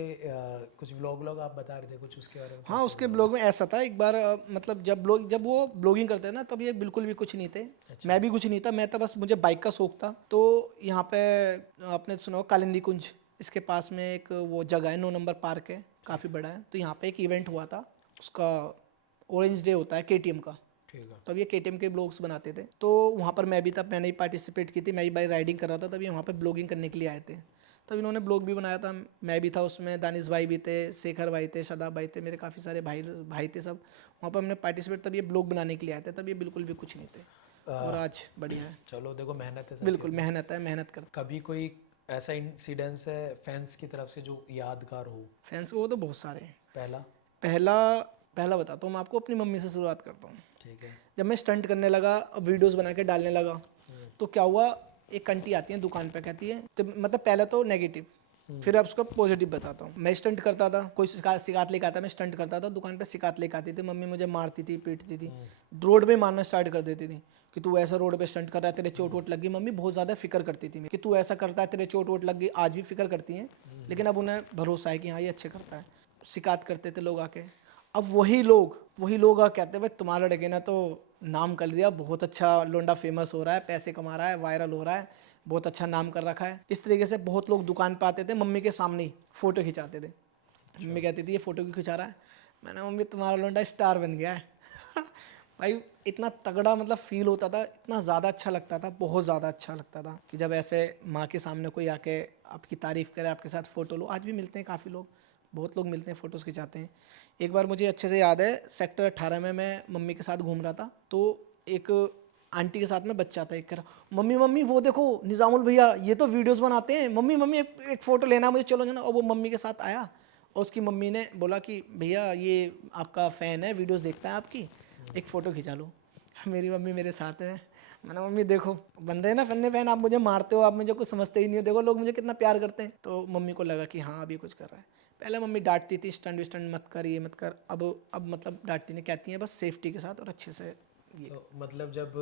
कुछ व्लॉग आप बता रहे थे कुछ उसके बारे में? हाँ, उसके ब्लॉग में ऐसा था एक बार मतलब जब वो ब्लॉगिंग करते हैं ना, तब ये बिल्कुल भी कुछ नहीं थे। मैं भी कुछ नहीं था, मैं तो बस मुझे बाइक का शौक था। तो यहाँ पे आपने सुना हो कालिंदी कुंज, इसके पास में एक वो जगह है, 9 नंबर पार्क है, काफ़ी बड़ा है। तो यहाँ पे एक इवेंट हुआ था, उसका ऑरेंज डे होता है केटीएम का। ठीक है। तब ये केटीएम के ब्लॉग्स बनाते थे, तो वहाँ पर मैं भी था, मैंने भी पार्टिसिपेट की थी, मैं भी बाइक राइडिंग कर रहा था। तब ये वहाँ पे ब्लॉगिंग करने के लिए आए थे, तब इन्होंने ब्लॉग भी बनाया था, मैं भी था उसमें, दानिश भाई भी थे, शेखर भाई थे, शदाब भाई थे, मेरे काफ़ी सारे भाई भाई थे सब वहाँ पर हमने पार्टिसिपेट। तब ये ब्लॉग बनाने के लिए आए थे, तब ये बिल्कुल भी कुछ नहीं थे, और आज बढ़िया है। चलो देखो मेहनत है सबकी बिल्कुल अपनी। मेहनत है, मेहनत करते कभी कोई ऐसा इंसिडेंस है फैंस की तरफ से जो यादगार हो? फैंस वो तो बहुत सारे हैं। पहला? पहला पहला बताता हूँ मैं आपको, अपनी मम्मी से शुरुआत करता हूँ। ठीक है। जब मैं स्टंट करने लगा, वीडियोस बना के डालने लगा, तो क्या हुआ, एक आंटी आती है दुकान पे, कहती है, तो मतलब पहले तो नेगेटिव, फिर अब उसको पॉजिटिव बताता हूँ। मैं स्टंट करता था, कोई शिकायत लेके आता, मैं स्टंट करता था, दुकान पे शिकायत लेके आती थी, मम्मी मुझे मारती थी, पीटती थी, रोड पे मारना स्टार्ट कर देती थी कि तू ऐसा रोड पे स्टंट कर रहा है, तेरे चोट वोट लग गई। मम्मी बहुत ज़्यादा फिक्र करती थी कि तू ऐसा करता है, तेरे चोट वोट लग गई। आज भी फिक्र करती हैं, लेकिन अब उन्हें भरोसा है कि हाँ ये अच्छे करता है। शिकायत करते थे लोग आके, अब वही लोग आके कहते हैं भाई तुम्हारे लड़के ने तो नाम कर दिया, बहुत अच्छा लोंडा, फेमस हो रहा है, पैसे कमा रहा है, वायरल हो रहा है, बहुत अच्छा नाम कर रखा है। इस तरीके से बहुत लोग दुकान पे आते थे, मम्मी के सामने ही फोटो खिंचाते थे। मम्मी कहती थी ये फोटो क्यों खिंचा रहा है? मैंने, मम्मी तुम्हारा लोंडा स्टार बन गया है। भाई इतना तगड़ा मतलब फील होता था, इतना ज़्यादा अच्छा लगता था, बहुत ज़्यादा अच्छा लगता था कि जब ऐसे माँ के सामने कोई आके आपकी तारीफ़ करे, आपके साथ फ़ोटो लो। आज भी मिलते हैं काफ़ी लोग, बहुत लोग मिलते हैं, फ़ोटोज़ खिंचाते हैं। एक बार मुझे अच्छे से याद है, सेक्टर 18 में मैं मम्मी के साथ घूम रहा था, तो एक आंटी के साथ में बच्चा था, एक कह रहा, मम्मी मम्मी वो देखो निज़ामुल भैया, ये तो वीडियोस बनाते हैं, मम्मी मम्मी एक फ़ोटो लेना मुझे, चलो ना। और वो मम्मी के साथ आया, और उसकी मम्मी ने बोला कि भैया ये आपका फ़ैन है, वीडियोस देखता है आपकी, एक फ़ोटो खिंचा लो। मेरी मम्मी मेरे साथ है। मैंने, मम्मी देखो बन रहे हैं ना फन्ने फैन, आप मुझे मारते हो, आप मुझे कुछ समझते ही नहीं हो, देखो लोग मुझे कितना प्यार करते हैं। तो मम्मी को लगा कि हाँ अभी कुछ कर रहा है। पहले मम्मी डांटती थी, स्टंट विस्टंट मत कर, ये मत कर। अब मतलब डांटती नहीं, कहती हैं बस सेफ्टी के साथ और अच्छे से ये। तो मतलब जब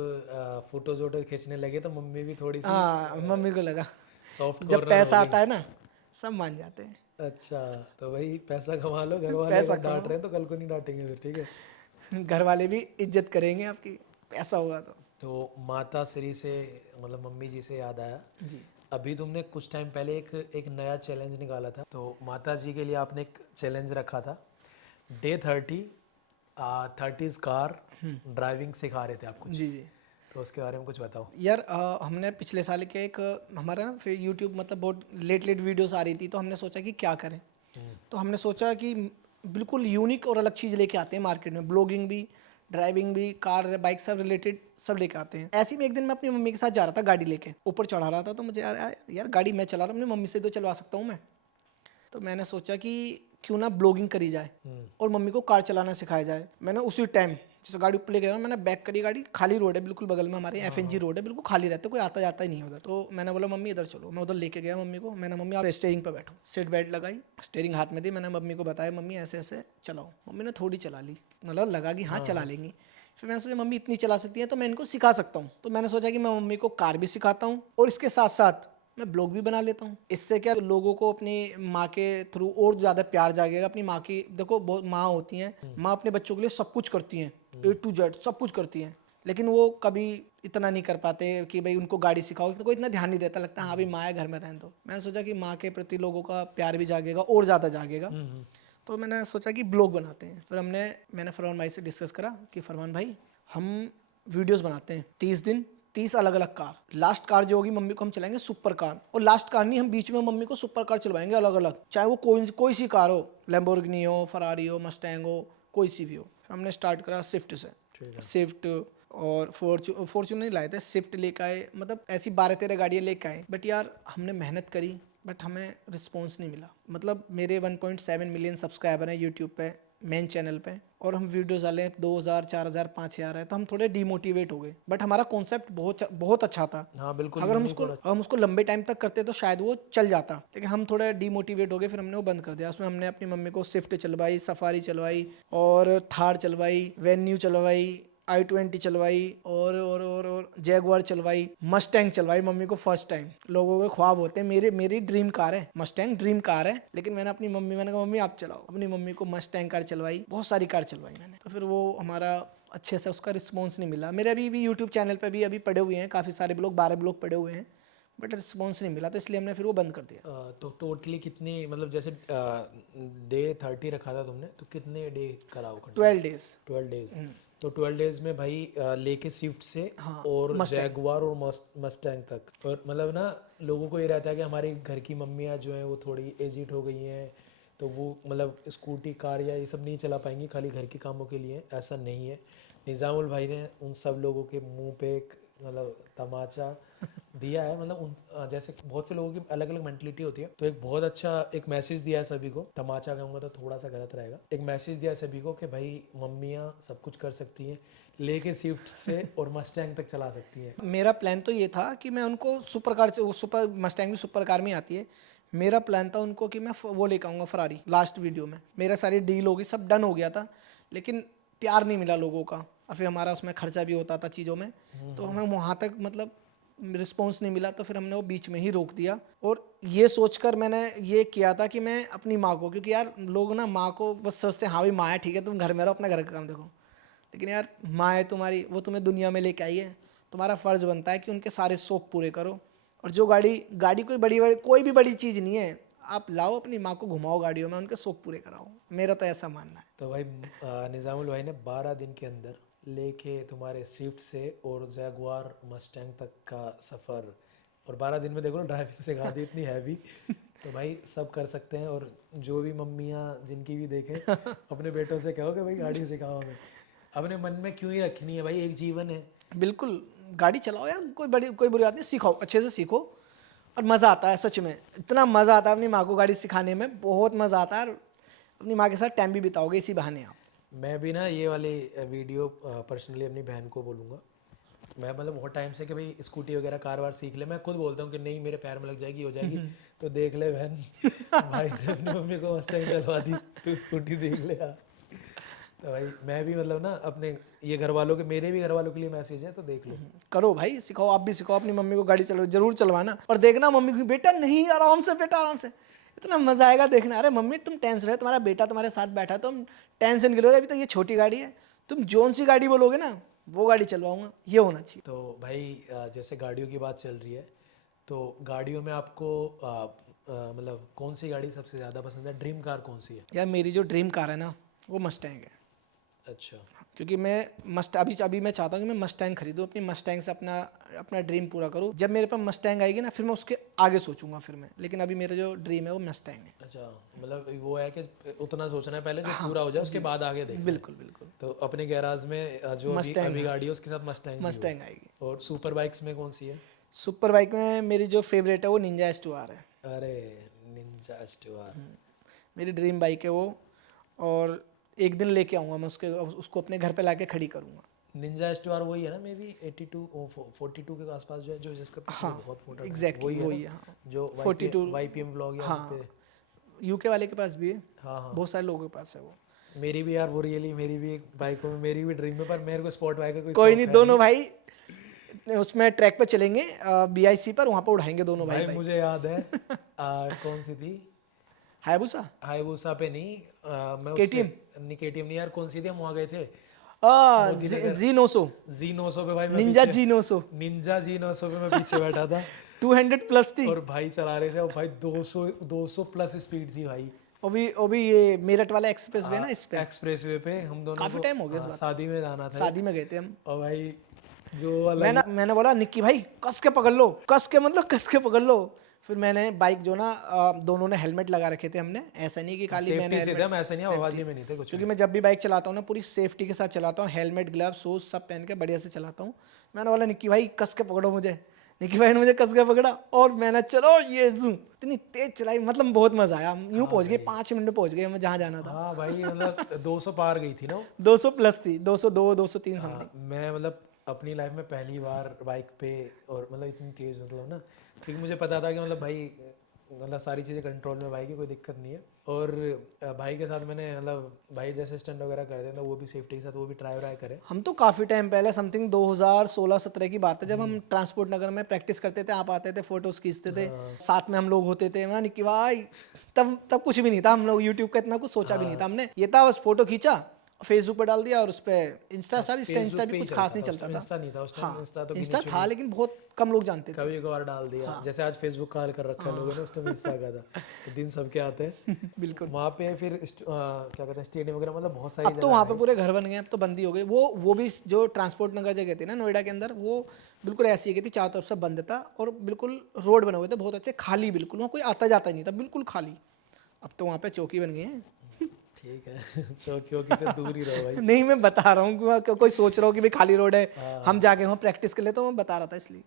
फोटोज वोटोज खींचने लगे तो मम्मी भी थोड़ी सी हाँ, मम्मी को लगा सॉफ्ट जब कॉर्नर हो पैसा गई? आता है ना, सब मान जाते हैं। अच्छा, तो भाई पैसा कमा लो, घर वाले पैसा अगर डांट रहे हैं तो कल को नहीं डांटेंगे फिर, ठीक है। घर वाले भी इज्जत करेंगे आपकी, पैसा होगा तो माता श्री से मतलब मम्मी जी से याद आया, जी। अभी तुमने कुछ टाइम पहले एक नया चैलेंज निकाला था, तो माता जी के लिए आपने एक चैलेंज रखा था, डे 30 30s कार ड्राइविंग सिखा रहे थे आप कुछ, जी जी। तो उसके बारे में कुछ बताओ। यार हमने पिछले साल के एक हमारा ना फिर यूट्यूब मतलब बहुत लेट लेट वीडियोस आ रही थी, तो हमने सोचा कि क्या करें। तो हमने सोचा कि बिल्कुल यूनिक और अलग चीज़ लेके आते हैं मार्केट में, ब्लॉगिंग भी, ड्राइविंग भी, कार बाइक सब रिलेटेड सब लेके आते हैं। ऐसे ही में एक दिन मैं अपनी मम्मी के साथ जा रहा था गाड़ी लेके, ऊपर चढ़ा रहा था, तो मुझे यार गाड़ी मैं चला रहा हूँ, अपनी मम्मी से तो चलवा सकता हूँ मैं। तो मैंने सोचा कि क्यों ना ब्लॉगिंग करी जाए और मम्मी को कार चलाना सिखाया जाए। मैंने उसी टाइम जैसे गाड़ी ऊपर ले गया, मैंने बैक करी गाड़ी, खाली रोड है बिल्कुल बगल में हमारे, एफएनजी रोड है, बिल्कुल खाली रहता है, कोई आता जाता ही नहीं है उधर। तो मैंने बोला मम्मी इधर चलो, मैं उधर लेके गया मम्मी को। मैंने, मम्मी आप स्टेयरिंग पे बैठो, सीट बेल्ट लगाई, स्टेयरिंग हाथ में दी, मैंने मम्मी को बताया मम्मी ऐसे ऐसे चलाओ। मम्मी ने थोड़ी चला ली, मतलब लगा कि हाँ चला लेंगी। फिर मैंने सोचा मम्मी इतनी चला सकती है तो मैं इनको सिखा सकता हूँ। तो मैंने सोचा कि मैं मम्मी को कार भी सिखाता हूँ और इसके साथ साथ मैं ब्लॉग भी बना लेता हूँ। इससे क्या लोगों को अपनी माँ के थ्रू और ज़्यादा प्यार जागेगा। अपनी माँ की देखो, बहुत माँ होती हैं, माँ अपने बच्चों के लिए सब कुछ करती हैं, A to Z सब कुछ करती हैं, लेकिन वो कभी इतना नहीं कर पाते कि भाई उनको गाड़ी सिखाओ, तो कोई इतना ध्यान नहीं देता, लगता है हाँ भाई माँ है घर में रहने दो। मैंने सोचा कि माँ के प्रति लोगों का प्यार भी जागेगा और ज़्यादा जागेगा, तो मैंने सोचा कि ब्लॉग बनाते हैं। फिर मैंने फरमान भाई से डिस्कस करा कि फरमान भाई हम वीडियोस बनाते हैं 30 दिन, 30 अलग अलग कार। लास्ट कार जो होगी मम्मी को हम चलाएंगे सुपर कार, और लास्ट कार नहीं, हम बीच में मम्मी को सुपर कार चलवाएंगे अलग अलग, चाहे वो कोई सी कार हो, लैम्बोर्गिनी हो, फरारी हो, मस्टैंग हो, कोई सी भी हो। फिर हमने स्टार्ट करा स्विफ्ट से, स्विफ्ट और फॉर्च्यून नहीं लाए थे, स्विफ्ट लेके आए, मतलब ऐसी 12-13 गाड़ियाँ लेके आए। बट यार हमने मेहनत करी, बट हमें रिस्पॉन्स नहीं मिला। मतलब मेरे 1.7 मिलियन सब्सक्राइबर हैं यूट्यूब पे, मेन चैनल पे, और हम वीडियोस डाले 2000, 4000, 5000 है, तो हम थोड़े डिमोटिवेट हो गए। बट हमारा कॉन्सेप्ट बहुत बहुत अच्छा था। हाँ बिल्कुल, अगर यूनिक और हम उसको लंबे टाइम तक करते तो शायद वो चल जाता, लेकिन हम थोड़े डिमोटिवेट हो गए, फिर हमने वो बंद कर दिया। उसमें हमने अपनी मम्मी को स्विफ्ट चलवाई, सफारी चलवाई, और थार चलवाई, वेन्यू चलवाई, i20 चलवाई और जैगुआर चलवाई, मस्टैंग चलवाई मम्मी को फर्स्ट टाइम। लोगों के ख्वाब होते हैं, मेरी ड्रीम कार है मस्टैंग, ड्रीम कार है, लेकिन मैंने कहा मम्मी आप चलाओ। अपनी मम्मी को मस्टैंग कार चलवाई, बहुत सारी कार चलवाई मैंने। तो फिर वो हमारा अच्छे से उसका रिस्पॉन्स नहीं मिला। मेरे अभी भी यूट्यूब चैनल पे भी अभी पड़े हुए हैं काफ़ी सारे ब्लॉग, 12 ब्लॉग पड़े हुए हैं, बट रिस्पॉन्स नहीं मिला, तो इसलिए हमने फिर वो बंद कर दिया। तो टोटली कितनी, मतलब जैसे डे 30 रखा था तुमने, तो कितने डे कराओ? 12 डेज। 12 डेज। तो 12 डेज में भाई लेके स्विफ्ट से हाँ, और जैगुआर और मस्टैंग तक। और मतलब ना लोगों को ये रहता है कि हमारे घर की मम्मियाँ जो हैं वो थोड़ी एजिड हो गई हैं, तो वो मतलब स्कूटी कार या ये सब नहीं चला पाएंगी, खाली घर के कामों के लिए। ऐसा नहीं है। निज़ामुल भाई ने उन सब लोगों के मुंह पे एक मतलब तमाचा दिया है। मतलब जैसे बहुत से लोगों की अलग अलग मेंटलिटी होती है, तो एक बहुत अच्छा एक मैसेज दिया है सभी को। तमाचा कहूँगा तो थोड़ा सा गलत रहेगा। एक मैसेज दिया है सभी को कि भाई मम्मियाँ सब कुछ कर सकती हैं, लेके स्विफ्ट से और मस्टैंग तक चला सकती हैं। मेरा प्लान तो ये था कि मैं उनको सुपर कार से, वो सुपर मस्टैंग भी सुपर कार में आती है, मेरा प्लान था उनको कि मैं वो लेकर आऊँगा फरारी। लास्ट वीडियो में मेरा सारी डील होगी, सब डन हो गया था, लेकिन प्यार नहीं मिला लोगों का, और फिर हमारा उसमें खर्चा भी होता था चीज़ों में, तो हमें वहाँ तक मतलब रिस्पॉन्स नहीं मिला, तो फिर हमने वो बीच में ही रोक दिया। और ये सोचकर मैंने ये किया था कि मैं अपनी माँ को, क्योंकि यार लोग ना माँ को बस सोचते हैं हाँ भाई माँ है ठीक है तुम घर में रहो अपना घर का काम देखो, लेकिन यार माँ है तुम्हारी, वो तुम्हें दुनिया में लेके आई है, तुम्हारा फ़र्ज़ बनता है कि उनके सारे शौक पूरे करो। और जो गाड़ी कोई कोई भी बड़ी चीज़ नहीं है, आप लाओ अपनी माँ को घुमाओ गाड़ियों में, उनके शौक पूरे कराओ, मेरा तो ऐसा मानना है। तो भाई निज़ामुल भाई ने 12 दिन के अंदर लेके तुम्हारे स्विफ्ट से और जैगुआर मस्टैंग तक का सफ़र, और 12 दिन में देखो ना ड्राइविंग सिखा दी इतनी हैवी। तो भाई सब कर सकते हैं। और जो भी मम्मियाँ जिनकी भी देखें, अपने बेटों से कहो कि भाई गाड़ी सिखाओ हमें। अपने मन में क्यों ही रखनी है भाई, एक जीवन है। बिल्कुल, गाड़ी चलाओ यार, कोई बुरी बात नहीं, सीखो अच्छे से सीखो, और मज़ा आता है सच में, इतना मज़ा आता है अपनी माँ को गाड़ी सिखाने में, बहुत मज़ा आता है। और अपनी माँ के साथ टाइम भी बिताओगे इसी बहाने आप। मैं भी ना ये वाली वीडियो पर्सनली अपनी बहन को बोलूँगा। मैं मतलब बहुत टाइम से कि भाई स्कूटी वगैरह कार वार सीख ले, मैं खुद बोलता हूँ कि नहीं मेरे पैर में लग जाएगी, हो जाएगी। तो देख ले बहन, भाई ने अपनी मम्मी को मस्टैंग चलवा दी, तू स्कूटी सीख ले यार। तो भाई मैं भी मतलब ना अपने ये घर वालों के, मेरे भी घर वालों के लिए मैसेज है, तो देख लो। करो भाई, सिखाओ, आप भी सिखाओ अपनी मम्मी को गाड़ी चलो, जरूर चलवाना, और देखना मम्मी को, बेटा नहीं आराम से, बेटा आराम से, इतना मजा आएगा देखना। अरे मम्मी तुम टेंशन रहे, तुम्हारा बेटा तुम्हारे साथ बैठा, तुम टेंशन के लोगे, अभी तो ये छोटी गाड़ी है, तुम जोन सी गाड़ी बोलोगे ना वो गाड़ी चलवाऊंगा, ये होना चाहिए। तो भाई जैसे गाड़ियों की बात चल रही है, तो गाड़ियों में आपको मतलब कौन सी गाड़ी सबसे ज़्यादा पसंद है? ड्रीम कार कौन सी है? यार मेरी जो ड्रीम कार है ना वो मस्टैंग है, अच्छा। क्योंकि मैं अभी मैं चाहता हूँ कि मैं मस्टैंग खरीदूँ, अपनी मस्टैंग से अपना अपना ड्रीम पूरा करूँ। जब मेरे पास मस्टैंग आएगी ना फिर मैं उसके आगे सोचूंगा फिर मैं, लेकिन अभी मेरा जो ड्रीम है वो मस्टैंग है। अच्छा, मतलब वो है कि उतना सोचना है पहले, जो पूरा हो जाए उसके बाद आगे देखना है। बिल्कुल बिल्कुल, तो अपने गैराज में जो अभी गाड़ी है उसके साथ मस्टैंग मस्टैंग आएगी। और सुपर बाइक्स में कौन सी है? सुपर बाइक में मेरी जो फेवरेट है वो निंजा S2R है, अरे निंजा S2R। मेरी ड्रीम बाइक है वो, और एक दिन लेके आऊँगा मैं उसको अपने घर पे लाके खड़ी करूँगा। निंजा S2R वही है ना, मे बी 82 42 के आसपास जो है, जो जिसका पीछे हाँ, बहुत मोटा एग्जैक्टली वही है, ना? हाँ, जो 42। YPM व्लॉग या हाँ, यूके वाले के पास भी है, हाँ हाँ। बहुत सारे लोगों के पास है वो। मेरी भी यार वो रियली, मेरी भी एक बाइकों में मेरी भी ड्रीम है, पर मेरे को स्पोर्ट बाइक का कोई कोई शौक नहीं, है दोनों भाई उसमें ट्रैक पे चलेंगे, BIC पर, वहाँ पर उड़ाएंगे दोनों भाई। भाई मुझे याद है कौन सी थी, हायाबुसा, हायाबुसा पे नहीं, मैं KTM, नहीं KTM नहीं यार, कौन सी थी, हम वहाँ गए थे G900, Z900 पे भाई मैं निंजा पीछे, G900, निंजा G900 पे मैं पीछे बैठा था 200 प्लस थी, और भाई चला रहे थे, और भाई 200 प्लस स्पीड थी भाई। वो भी ये मेरठ वाला एक्सप्रेस वे ना, इस पे एक्सप्रेस वे पे हम दोनों काफी को, टाइम हो गया इस बात, शादी में जाना था, शादी में गए थे हम। और भाई जो वाला मैंने बोला निक्की भाई कस के पकड़ लो, कस के पकड़ लो। फिर मैंने बाइक जो ना दोनों ने हेलमेट लगा रखे थे हमने, ऐसा नहीं कि खाली मैंने सेफ्टी से थे हम, ऐसे नहीं आवाजी में नहीं थे कुछ। क्योंकि मैं जब भी बाइक चलाता हूँ ना पूरी सेफ्टी के साथ चलाता हूँ, हेलमेट ग्लव शूज सब पहन के बढ़िया से चलाता हूँ। मैंने बोला निक्की भाई कस के पकड़ो मुझे, निक्की भाई ने मुझे कस के पकड़ा, और मैंने चलो ये जूम इतनी तेज चलाई, मतलब बहुत मजा आया। हम यूँ पहुंच गए 5 मिनट में पहुंच गए हमें जहाँ जाना था। हाँ भाई मतलब 200 पार गई थी ना, 200 प्लस थी, 202 203 समथिंग। हाँ, मैं मतलब अपनी लाइफ में पहली बार बाइक पे, और मतलब इतनी तेज मतलब ना, क्योंकि मुझे पता था कि मतलब भाई मतलब सारी चीज़ें कंट्रोल में भाई की, कोई दिक्कत नहीं है। और भाई के साथ मैंने मतलब भाई जैसे स्टंट वगैरह करते हैं तो वो भी सेफ्टी के साथ वो भी ट्राई करें। हम तो काफ़ी टाइम पहले समथिंग 2016-17 की बात है, जब हम ट्रांसपोर्ट नगर में प्रैक्टिस करते थे, आप आते थे, फोटोज खींचते थे, हाँ साथ में हम लोग होते थे ना निक्की भाई। तब तब कुछ भी नहीं था, हम लोग यूट्यूब का इतना कुछ सोचा भी नहीं था हमने। ये था बस फोटो खींचा, फेसबुक पे डाल दिया, और उस पर इंस्टा इंस्टा फेसबुक भी पे ही कुछ खास चलता नहीं था उस चलता टाइम, था। इंस्टा नहीं था उस टाइम, हाँ, इंस्टा तो गिनी इंस्टा था चुनी लेकिन बहुत कम लोग जानते थे। कभी कभार डाल दिया। हाँ। जैसे आज फेसबुक का हाल कर रखा है लोगों ने, उस टाइम इंस्टा का था। तो दिन सबके आते हैं बिल्कुल। वहाँ पे। फिर क्या कहते हैं स्टेडियम वगैरह, मतलब बहुत सारी अब तो जगह वहाँ पे है। पूरे घर बन गए, अब तो बंदी हो गई। वो भी जो ट्रांसपोर्ट नगर जगह थी ना नोएडा के अंदर, वो बिल्कुल ऐसी जगह थी, चारों तरफ से बंद था और बिल्कुल रोड बने हुए थे बहुत अच्छे, खाली बिल्कुल, वहाँ कोई आता जाता ही नहीं था, बिल्कुल खाली। अब तो वहाँ पे चौकी बन गई है। ठीक है चौकी से दूर ही रहो भाई। नहीं, मैं बता रहा हूँ कि कोई सोच रहा हो कि भाई खाली रोड है, हाँ। हम जाके वहाँ प्रैक्टिस कर ले, तो मैं बता रहा था इसलिए।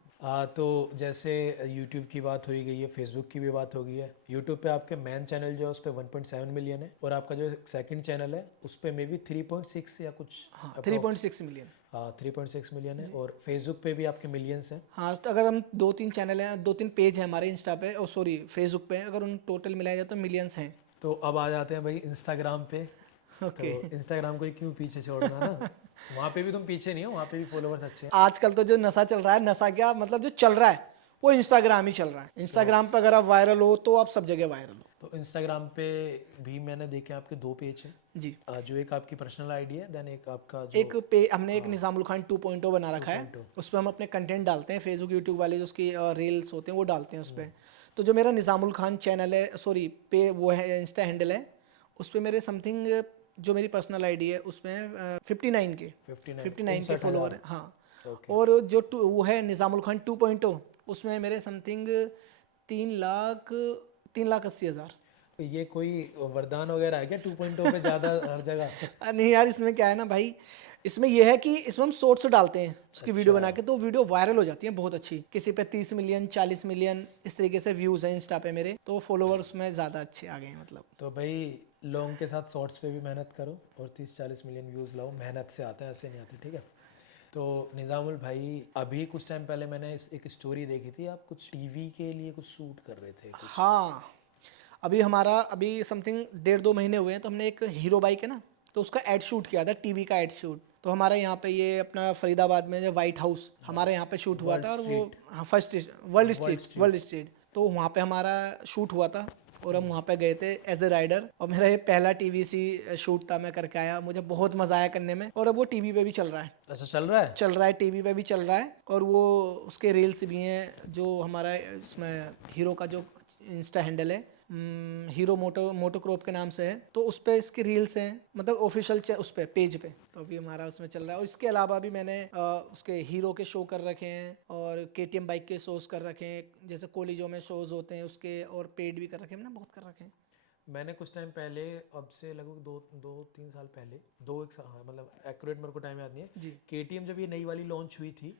तो जैसे यूट्यूब की बात हो ही गई है, फेसबुक की भी बात हो गई है। यूट्यूब पे आपके मेन चैनल जो है उस पर 1.7 मिलियन है, और आपका जो सेकंड चैनल है उस पर मे बी 3.6 या कुछ हाँ, approx। 3.6 मिलियन। हाँ 3.6 मिलियन है। और फेसबुक पे भी आपके मिलियंस हैं। हाँ, तो अगर हम 2-3 चैनल हैं, 2-3 पेज हैं हमारे इंस्टा पे, और सॉरी फेसबुक पे, अगर उन टोटल मिलाया जाए तो मिलियंस हैं। तो अब आ जाते हैं भाई इंस्टाग्राम पे। तो ओके। इंस्टाग्राम को ही क्यों पीछे छोड़ना ना, वहाँ पे भी तुम पीछे नहीं हो, वहाँ पे भी फॉलोवर्स अच्छे हैं। आजकल तो जो नशा चल रहा है, नशा क्या मतलब, जो चल रहा है वो इंस्टाग्राम ही चल रहा है। इंस्टाग्राम पे अगर आप वायरल हो तो आप सब जगह वायरल हो। तो इंस्टाग्राम पे भी मैंने देखे आपके 2 पेज हैं। जी। जो एक आपकी पर्सनल आईडी है, देन एक आपका जो एक पे हमने एक निजामुल खान 2.0 बना रखा है, 2.0। उस पर हम अपने कंटेंट डालते हैं, फेसबुक यूट्यूब वाले जो उसकी रील्स होते हैं वो डालते हैं उस पर। तो जो मेरा निजामुल खान चैनल है, सॉरी पे वो है इंस्टा हैंडल है, उस पर मेरे समथिंग जो मेरी पर्सनल आईडी है उसमें 59 के 59 फॉलोवर है। हाँ। ओके। और जो वो है निजामुल खान 2.0, उसमें मेरे समथिंग 3,80,000। ये कोई वरदान वगैरह है क्या 2.0 पे ज़्यादा हर जगह? नहीं यार, इसमें क्या है ना भाई, इसमें यह है कि इसमें हम शॉर्ट्स डालते हैं उसकी वीडियो अच्छा। बना के, तो वीडियो वायरल हो जाती है बहुत अच्छी। किसी पे 30 मिलियन 40 मिलियन इस तरीके से व्यूज हैं इंस्टा पे मेरे, तो फॉलोवर उसमें ज़्यादा अच्छे आ गए हैं मतलब। तो भाई लॉन्ग के साथ शॉर्ट्स पे भी मेहनत करो और 30-40 मिलियन व्यूज़ लाओ, मेहनत से आता है, ऐसे नहीं आते, ठीक है। तो निज़ामुल भाई, अभी कुछ टाइम पहले मैंने एक स्टोरी देखी थी, आप कुछ टीवी के लिए कुछ शूट कर रहे थे कुछ। हाँ, अभी समथिंग 1.5-2 महीने हुए हैं, तो हमने एक हीरो बाइक है ना, तो उसका एड शूट किया था, टीवी का एड शूट। तो हमारे यहाँ पे ये अपना फरीदाबाद में जो वाइट हाउस हमारे यहाँ पे शूट हुआ वर्ल्ड था, और वो स्ट्रीट। हाँ first world world street, street. तो वहाँ पे हमारा शूट हुआ था, और हम वहाँ पे गए थे एज ए राइडर, और मेरा ये पहला टीवीसी शूट था, मैं करके आया, मुझे बहुत मज़ा आया करने में। और अब वो टीवी पे भी चल रहा है, अच्छा चल रहा है। टीवी पे भी चल रहा है, और वो उसके रील्स भी हैं, जो हमारा इसमें हीरो का जो इंस्टा हैंडल है, हीरो मोटोक्रॉप के नाम से है, तो उस पे इसकी रील्स हैं, मतलब ऑफिशियल उस पे पेज पे, तो अभी हमारा उसमें चल रहा है। और इसके अलावा भी मैंने उसके हीरो के शो कर रखे हैं, और KTM बाइक के शोज कर रखे हैं, जैसे कॉलेजों में शोज होते हैं उसके, और पेड भी कर रखे हैं, मैंने बहुत कर रखे हैं। मैंने कुछ टाइम पहले, अब से लगभग 2-3 साल पहले, 2 1 साल, हाँ मतलब एक्यूरेट मेरे को टाइम याद नहीं है। जी। KTM जब ये नई वाली लॉन्च हुई थी,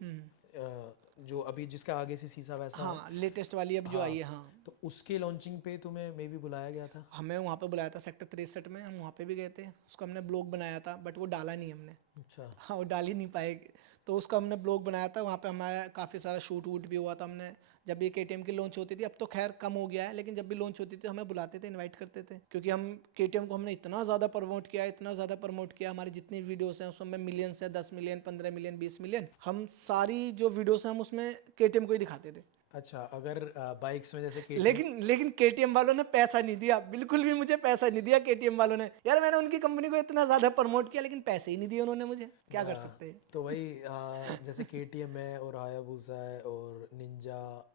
जो अभी जिसका आगे से शीशा वैसा है। हाँ, लेटेस्ट वाली अब जो हाँ, आई है। हाँ, तो उसके लॉन्चिंग पे तुम्हें मे भी बुलाया गया था। हमें वहाँ पे बुलाया था सेक्टर 63 में, हम वहाँ पे भी गए थे, उसका हमने ब्लॉग बनाया था, बट वो डाला नहीं हमने। अच्छा। हाँ, वो डाल ही नहीं पाए, तो उसका हमने ब्लॉग बनाया था, वहाँ पे हमारा काफ़ी सारा शूट वूट भी हुआ था। हमने जब ये KTM की लॉन्च होती थी, अब तो खैर कम हो गया है, लेकिन जब भी लॉन्च होती थी हमें बुलाते थे, इनवाइट करते थे, क्योंकि हम KTM को हमने इतना ज़्यादा प्रमोट किया, इतना ज़्यादा प्रमोट किया, हमारी जितनी वीडियोस हैं उसमें मिलियंस है, 10 मिलियन 15 मिलियन 20 मिलियन, हम सारी जो वीडियोस हैं हम उसमें KTM को ही दिखाते थे। अच्छा, अगर बाइक्स में जैसे KTM। लेकिन KTM वालों ने पैसा नहीं दिया, बिल्कुल भी मुझे पैसा नहीं दिया KTM वालों ने। यार मैंने उनकी कंपनी को इतना ज्यादा प्रमोट किया, लेकिन पैसे ही नहीं दिए उन्होंने मुझे, क्या कर सकते हैं। तो वही जैसे KTM है और हायाबुसा है और निंजा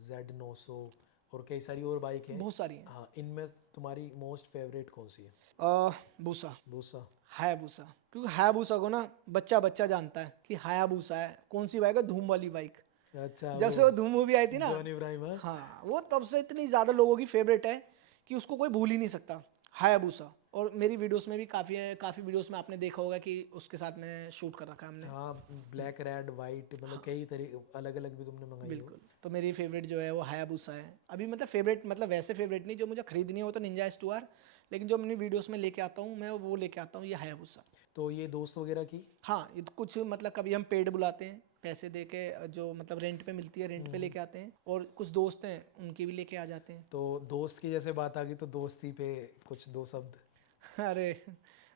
Z900 और कई सारी और बाइक हैं। बहुत सारी हैं। हाँ, इनमें तुम्हारी मोस्ट फेवरेट कौन सी है? बूसा, बूसा। हायाबूसा, क्योंकि हायाबूसा को ना बच्चा बच्चा जानता है कि हायाबूसा है कौन सी बाइक है, धूम वाली बाइक। अच्छा, जब से वो धूम मूवी आई थी ना, जॉन इब्राहिम है। हाँ, वो तब से इतनी ज़्यादा लोगों की फेवरेट है कि उसको कोई भूल ही नहीं सकता, हायाबूसा। और मेरी वीडियोस में भी काफ़ी वीडियोस में आपने देखा होगा कि उसके साथ में शूट कर रखा है हमने। हाँ, ब्लैक रेड वाइट, मतलब कई तरह अलग अलग भी तुमने मंगाई हो। बिल्कुल, तो मेरी फेवरेट जो है वो हायाबूसा है अभी, मतलब फेवरेट, मतलब वैसे फेवरेट नहीं, जो मुझे खरीदनी हो तो निंजा S2R, लेकिन जो अपनी वीडियोस में लेके आता हूँ मैं, वो लेके आता हूँ ये हायाबूसा। तो ये दोस्त वगैरह की? हाँ, ये तो कुछ मतलब कभी हम पेड बुलाते हैं, पैसे दे के जो मतलब रेंट पे मिलती है, रेंट पे लेके आते हैं, और कुछ दोस्त हैं उनकी भी लेके आ जाते हैं। तो दोस्त की जैसे बात आ गई तो दोस्ती पे कुछ दो शब्द। अरे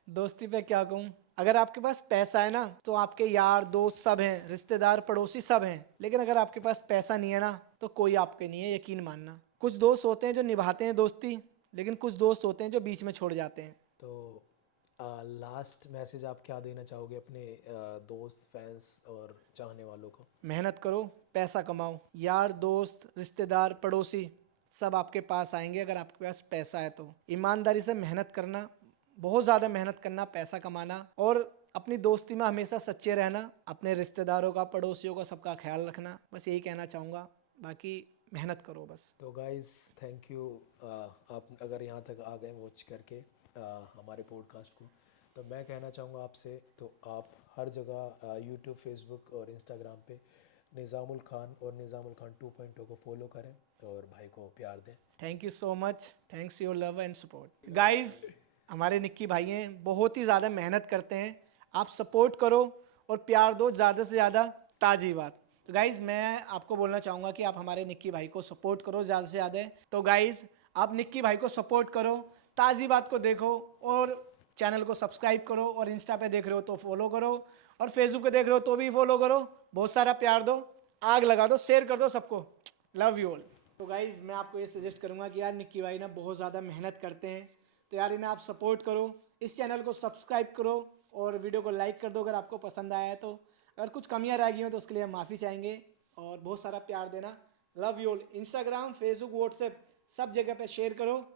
दोस्ती पे क्या कहूँ, अगर आपके पास पैसा है ना तो आपके यार दोस्त सब हैं, रिश्तेदार पड़ोसी सब हैं, लेकिन अगर आपके पास पैसा नहीं है ना तो कोई आपके नहीं है, यकीन मानना। कुछ दोस्त होते हैं जो निभाते हैं दोस्ती, लेकिन कुछ दोस्त होते हैं जो बीच में छोड़ जाते हैं। तो लास्ट मैसेज आप क्या देना चाहोगे अपने दोस्त, फैंस और चाहने वालों को? मेहनत करो, पैसा कमाओ, यार दोस्त रिश्तेदार पड़ोसी सब आपके पास आएंगे अगर आपके पास पैसा है तो। ईमानदारी से मेहनत करना, बहुत ज़्यादा मेहनत करना, पैसा कमाना, और अपनी दोस्ती में हमेशा सच्चे रहना, अपने रिश्तेदारों का पड़ोसियों का सबका ख्याल रखना, बस यही कहना चाहूँगा। बाकी मेहनत करो बस। तो गाइस थैंक यू, आप अगर यहाँ तक आ गए वॉच करके हमारे पॉडकास्ट को, तो मैं कहना चाहूँगा आपसे, तो आप हर जगह यूट्यूब, फेसबुक और इंस्टाग्राम पे निज़ामुल खान और निज़ामुल खान 2.0 को फॉलो करें और भाई को प्यार दें। Thank you so much, thanks your love and support. Guys हमारे निक्की भाई हैं, बहुत ही ज़्यादा मेहनत करते हैं, आप सपोर्ट करो और प्यार दो ज़्यादा से ज़्यादा। ताज़ी बात। तो गाइस मैं आपको बोलना चाहूँगा कि आप हमारे निक्की भाई को सपोर्ट करो ज़्यादा से ज़्यादा। तो गाइस आप निक्की भाई को सपोर्ट करो, ताज़ी बात को देखो और चैनल को सब्सक्राइब करो, और इंस्टा पे देख रहे हो तो फॉलो करो, और फेसबुक पे देख रहे हो तो भी फॉलो करो। बहुत सारा प्यार दो, आग लगा दो, शेयर कर दो सबको। Love you all. तो गाइज़ मैं आपको ये सजेस्ट करूँगा कि यार निक्की भाई ना बहुत ज़्यादा मेहनत करते हैं, तो यार इन्हें आप सपोर्ट करो, इस चैनल को सब्सक्राइब करो और वीडियो को लाइक कर दो अगर आपको पसंद आया है तो। अगर कुछ कमियाँ रह गई हो तो उसके लिए हम माफ़ी चाहेंगे, और बहुत सारा प्यार देना। Love you all. Instagram, Facebook, WhatsApp सब जगह पे शेयर करो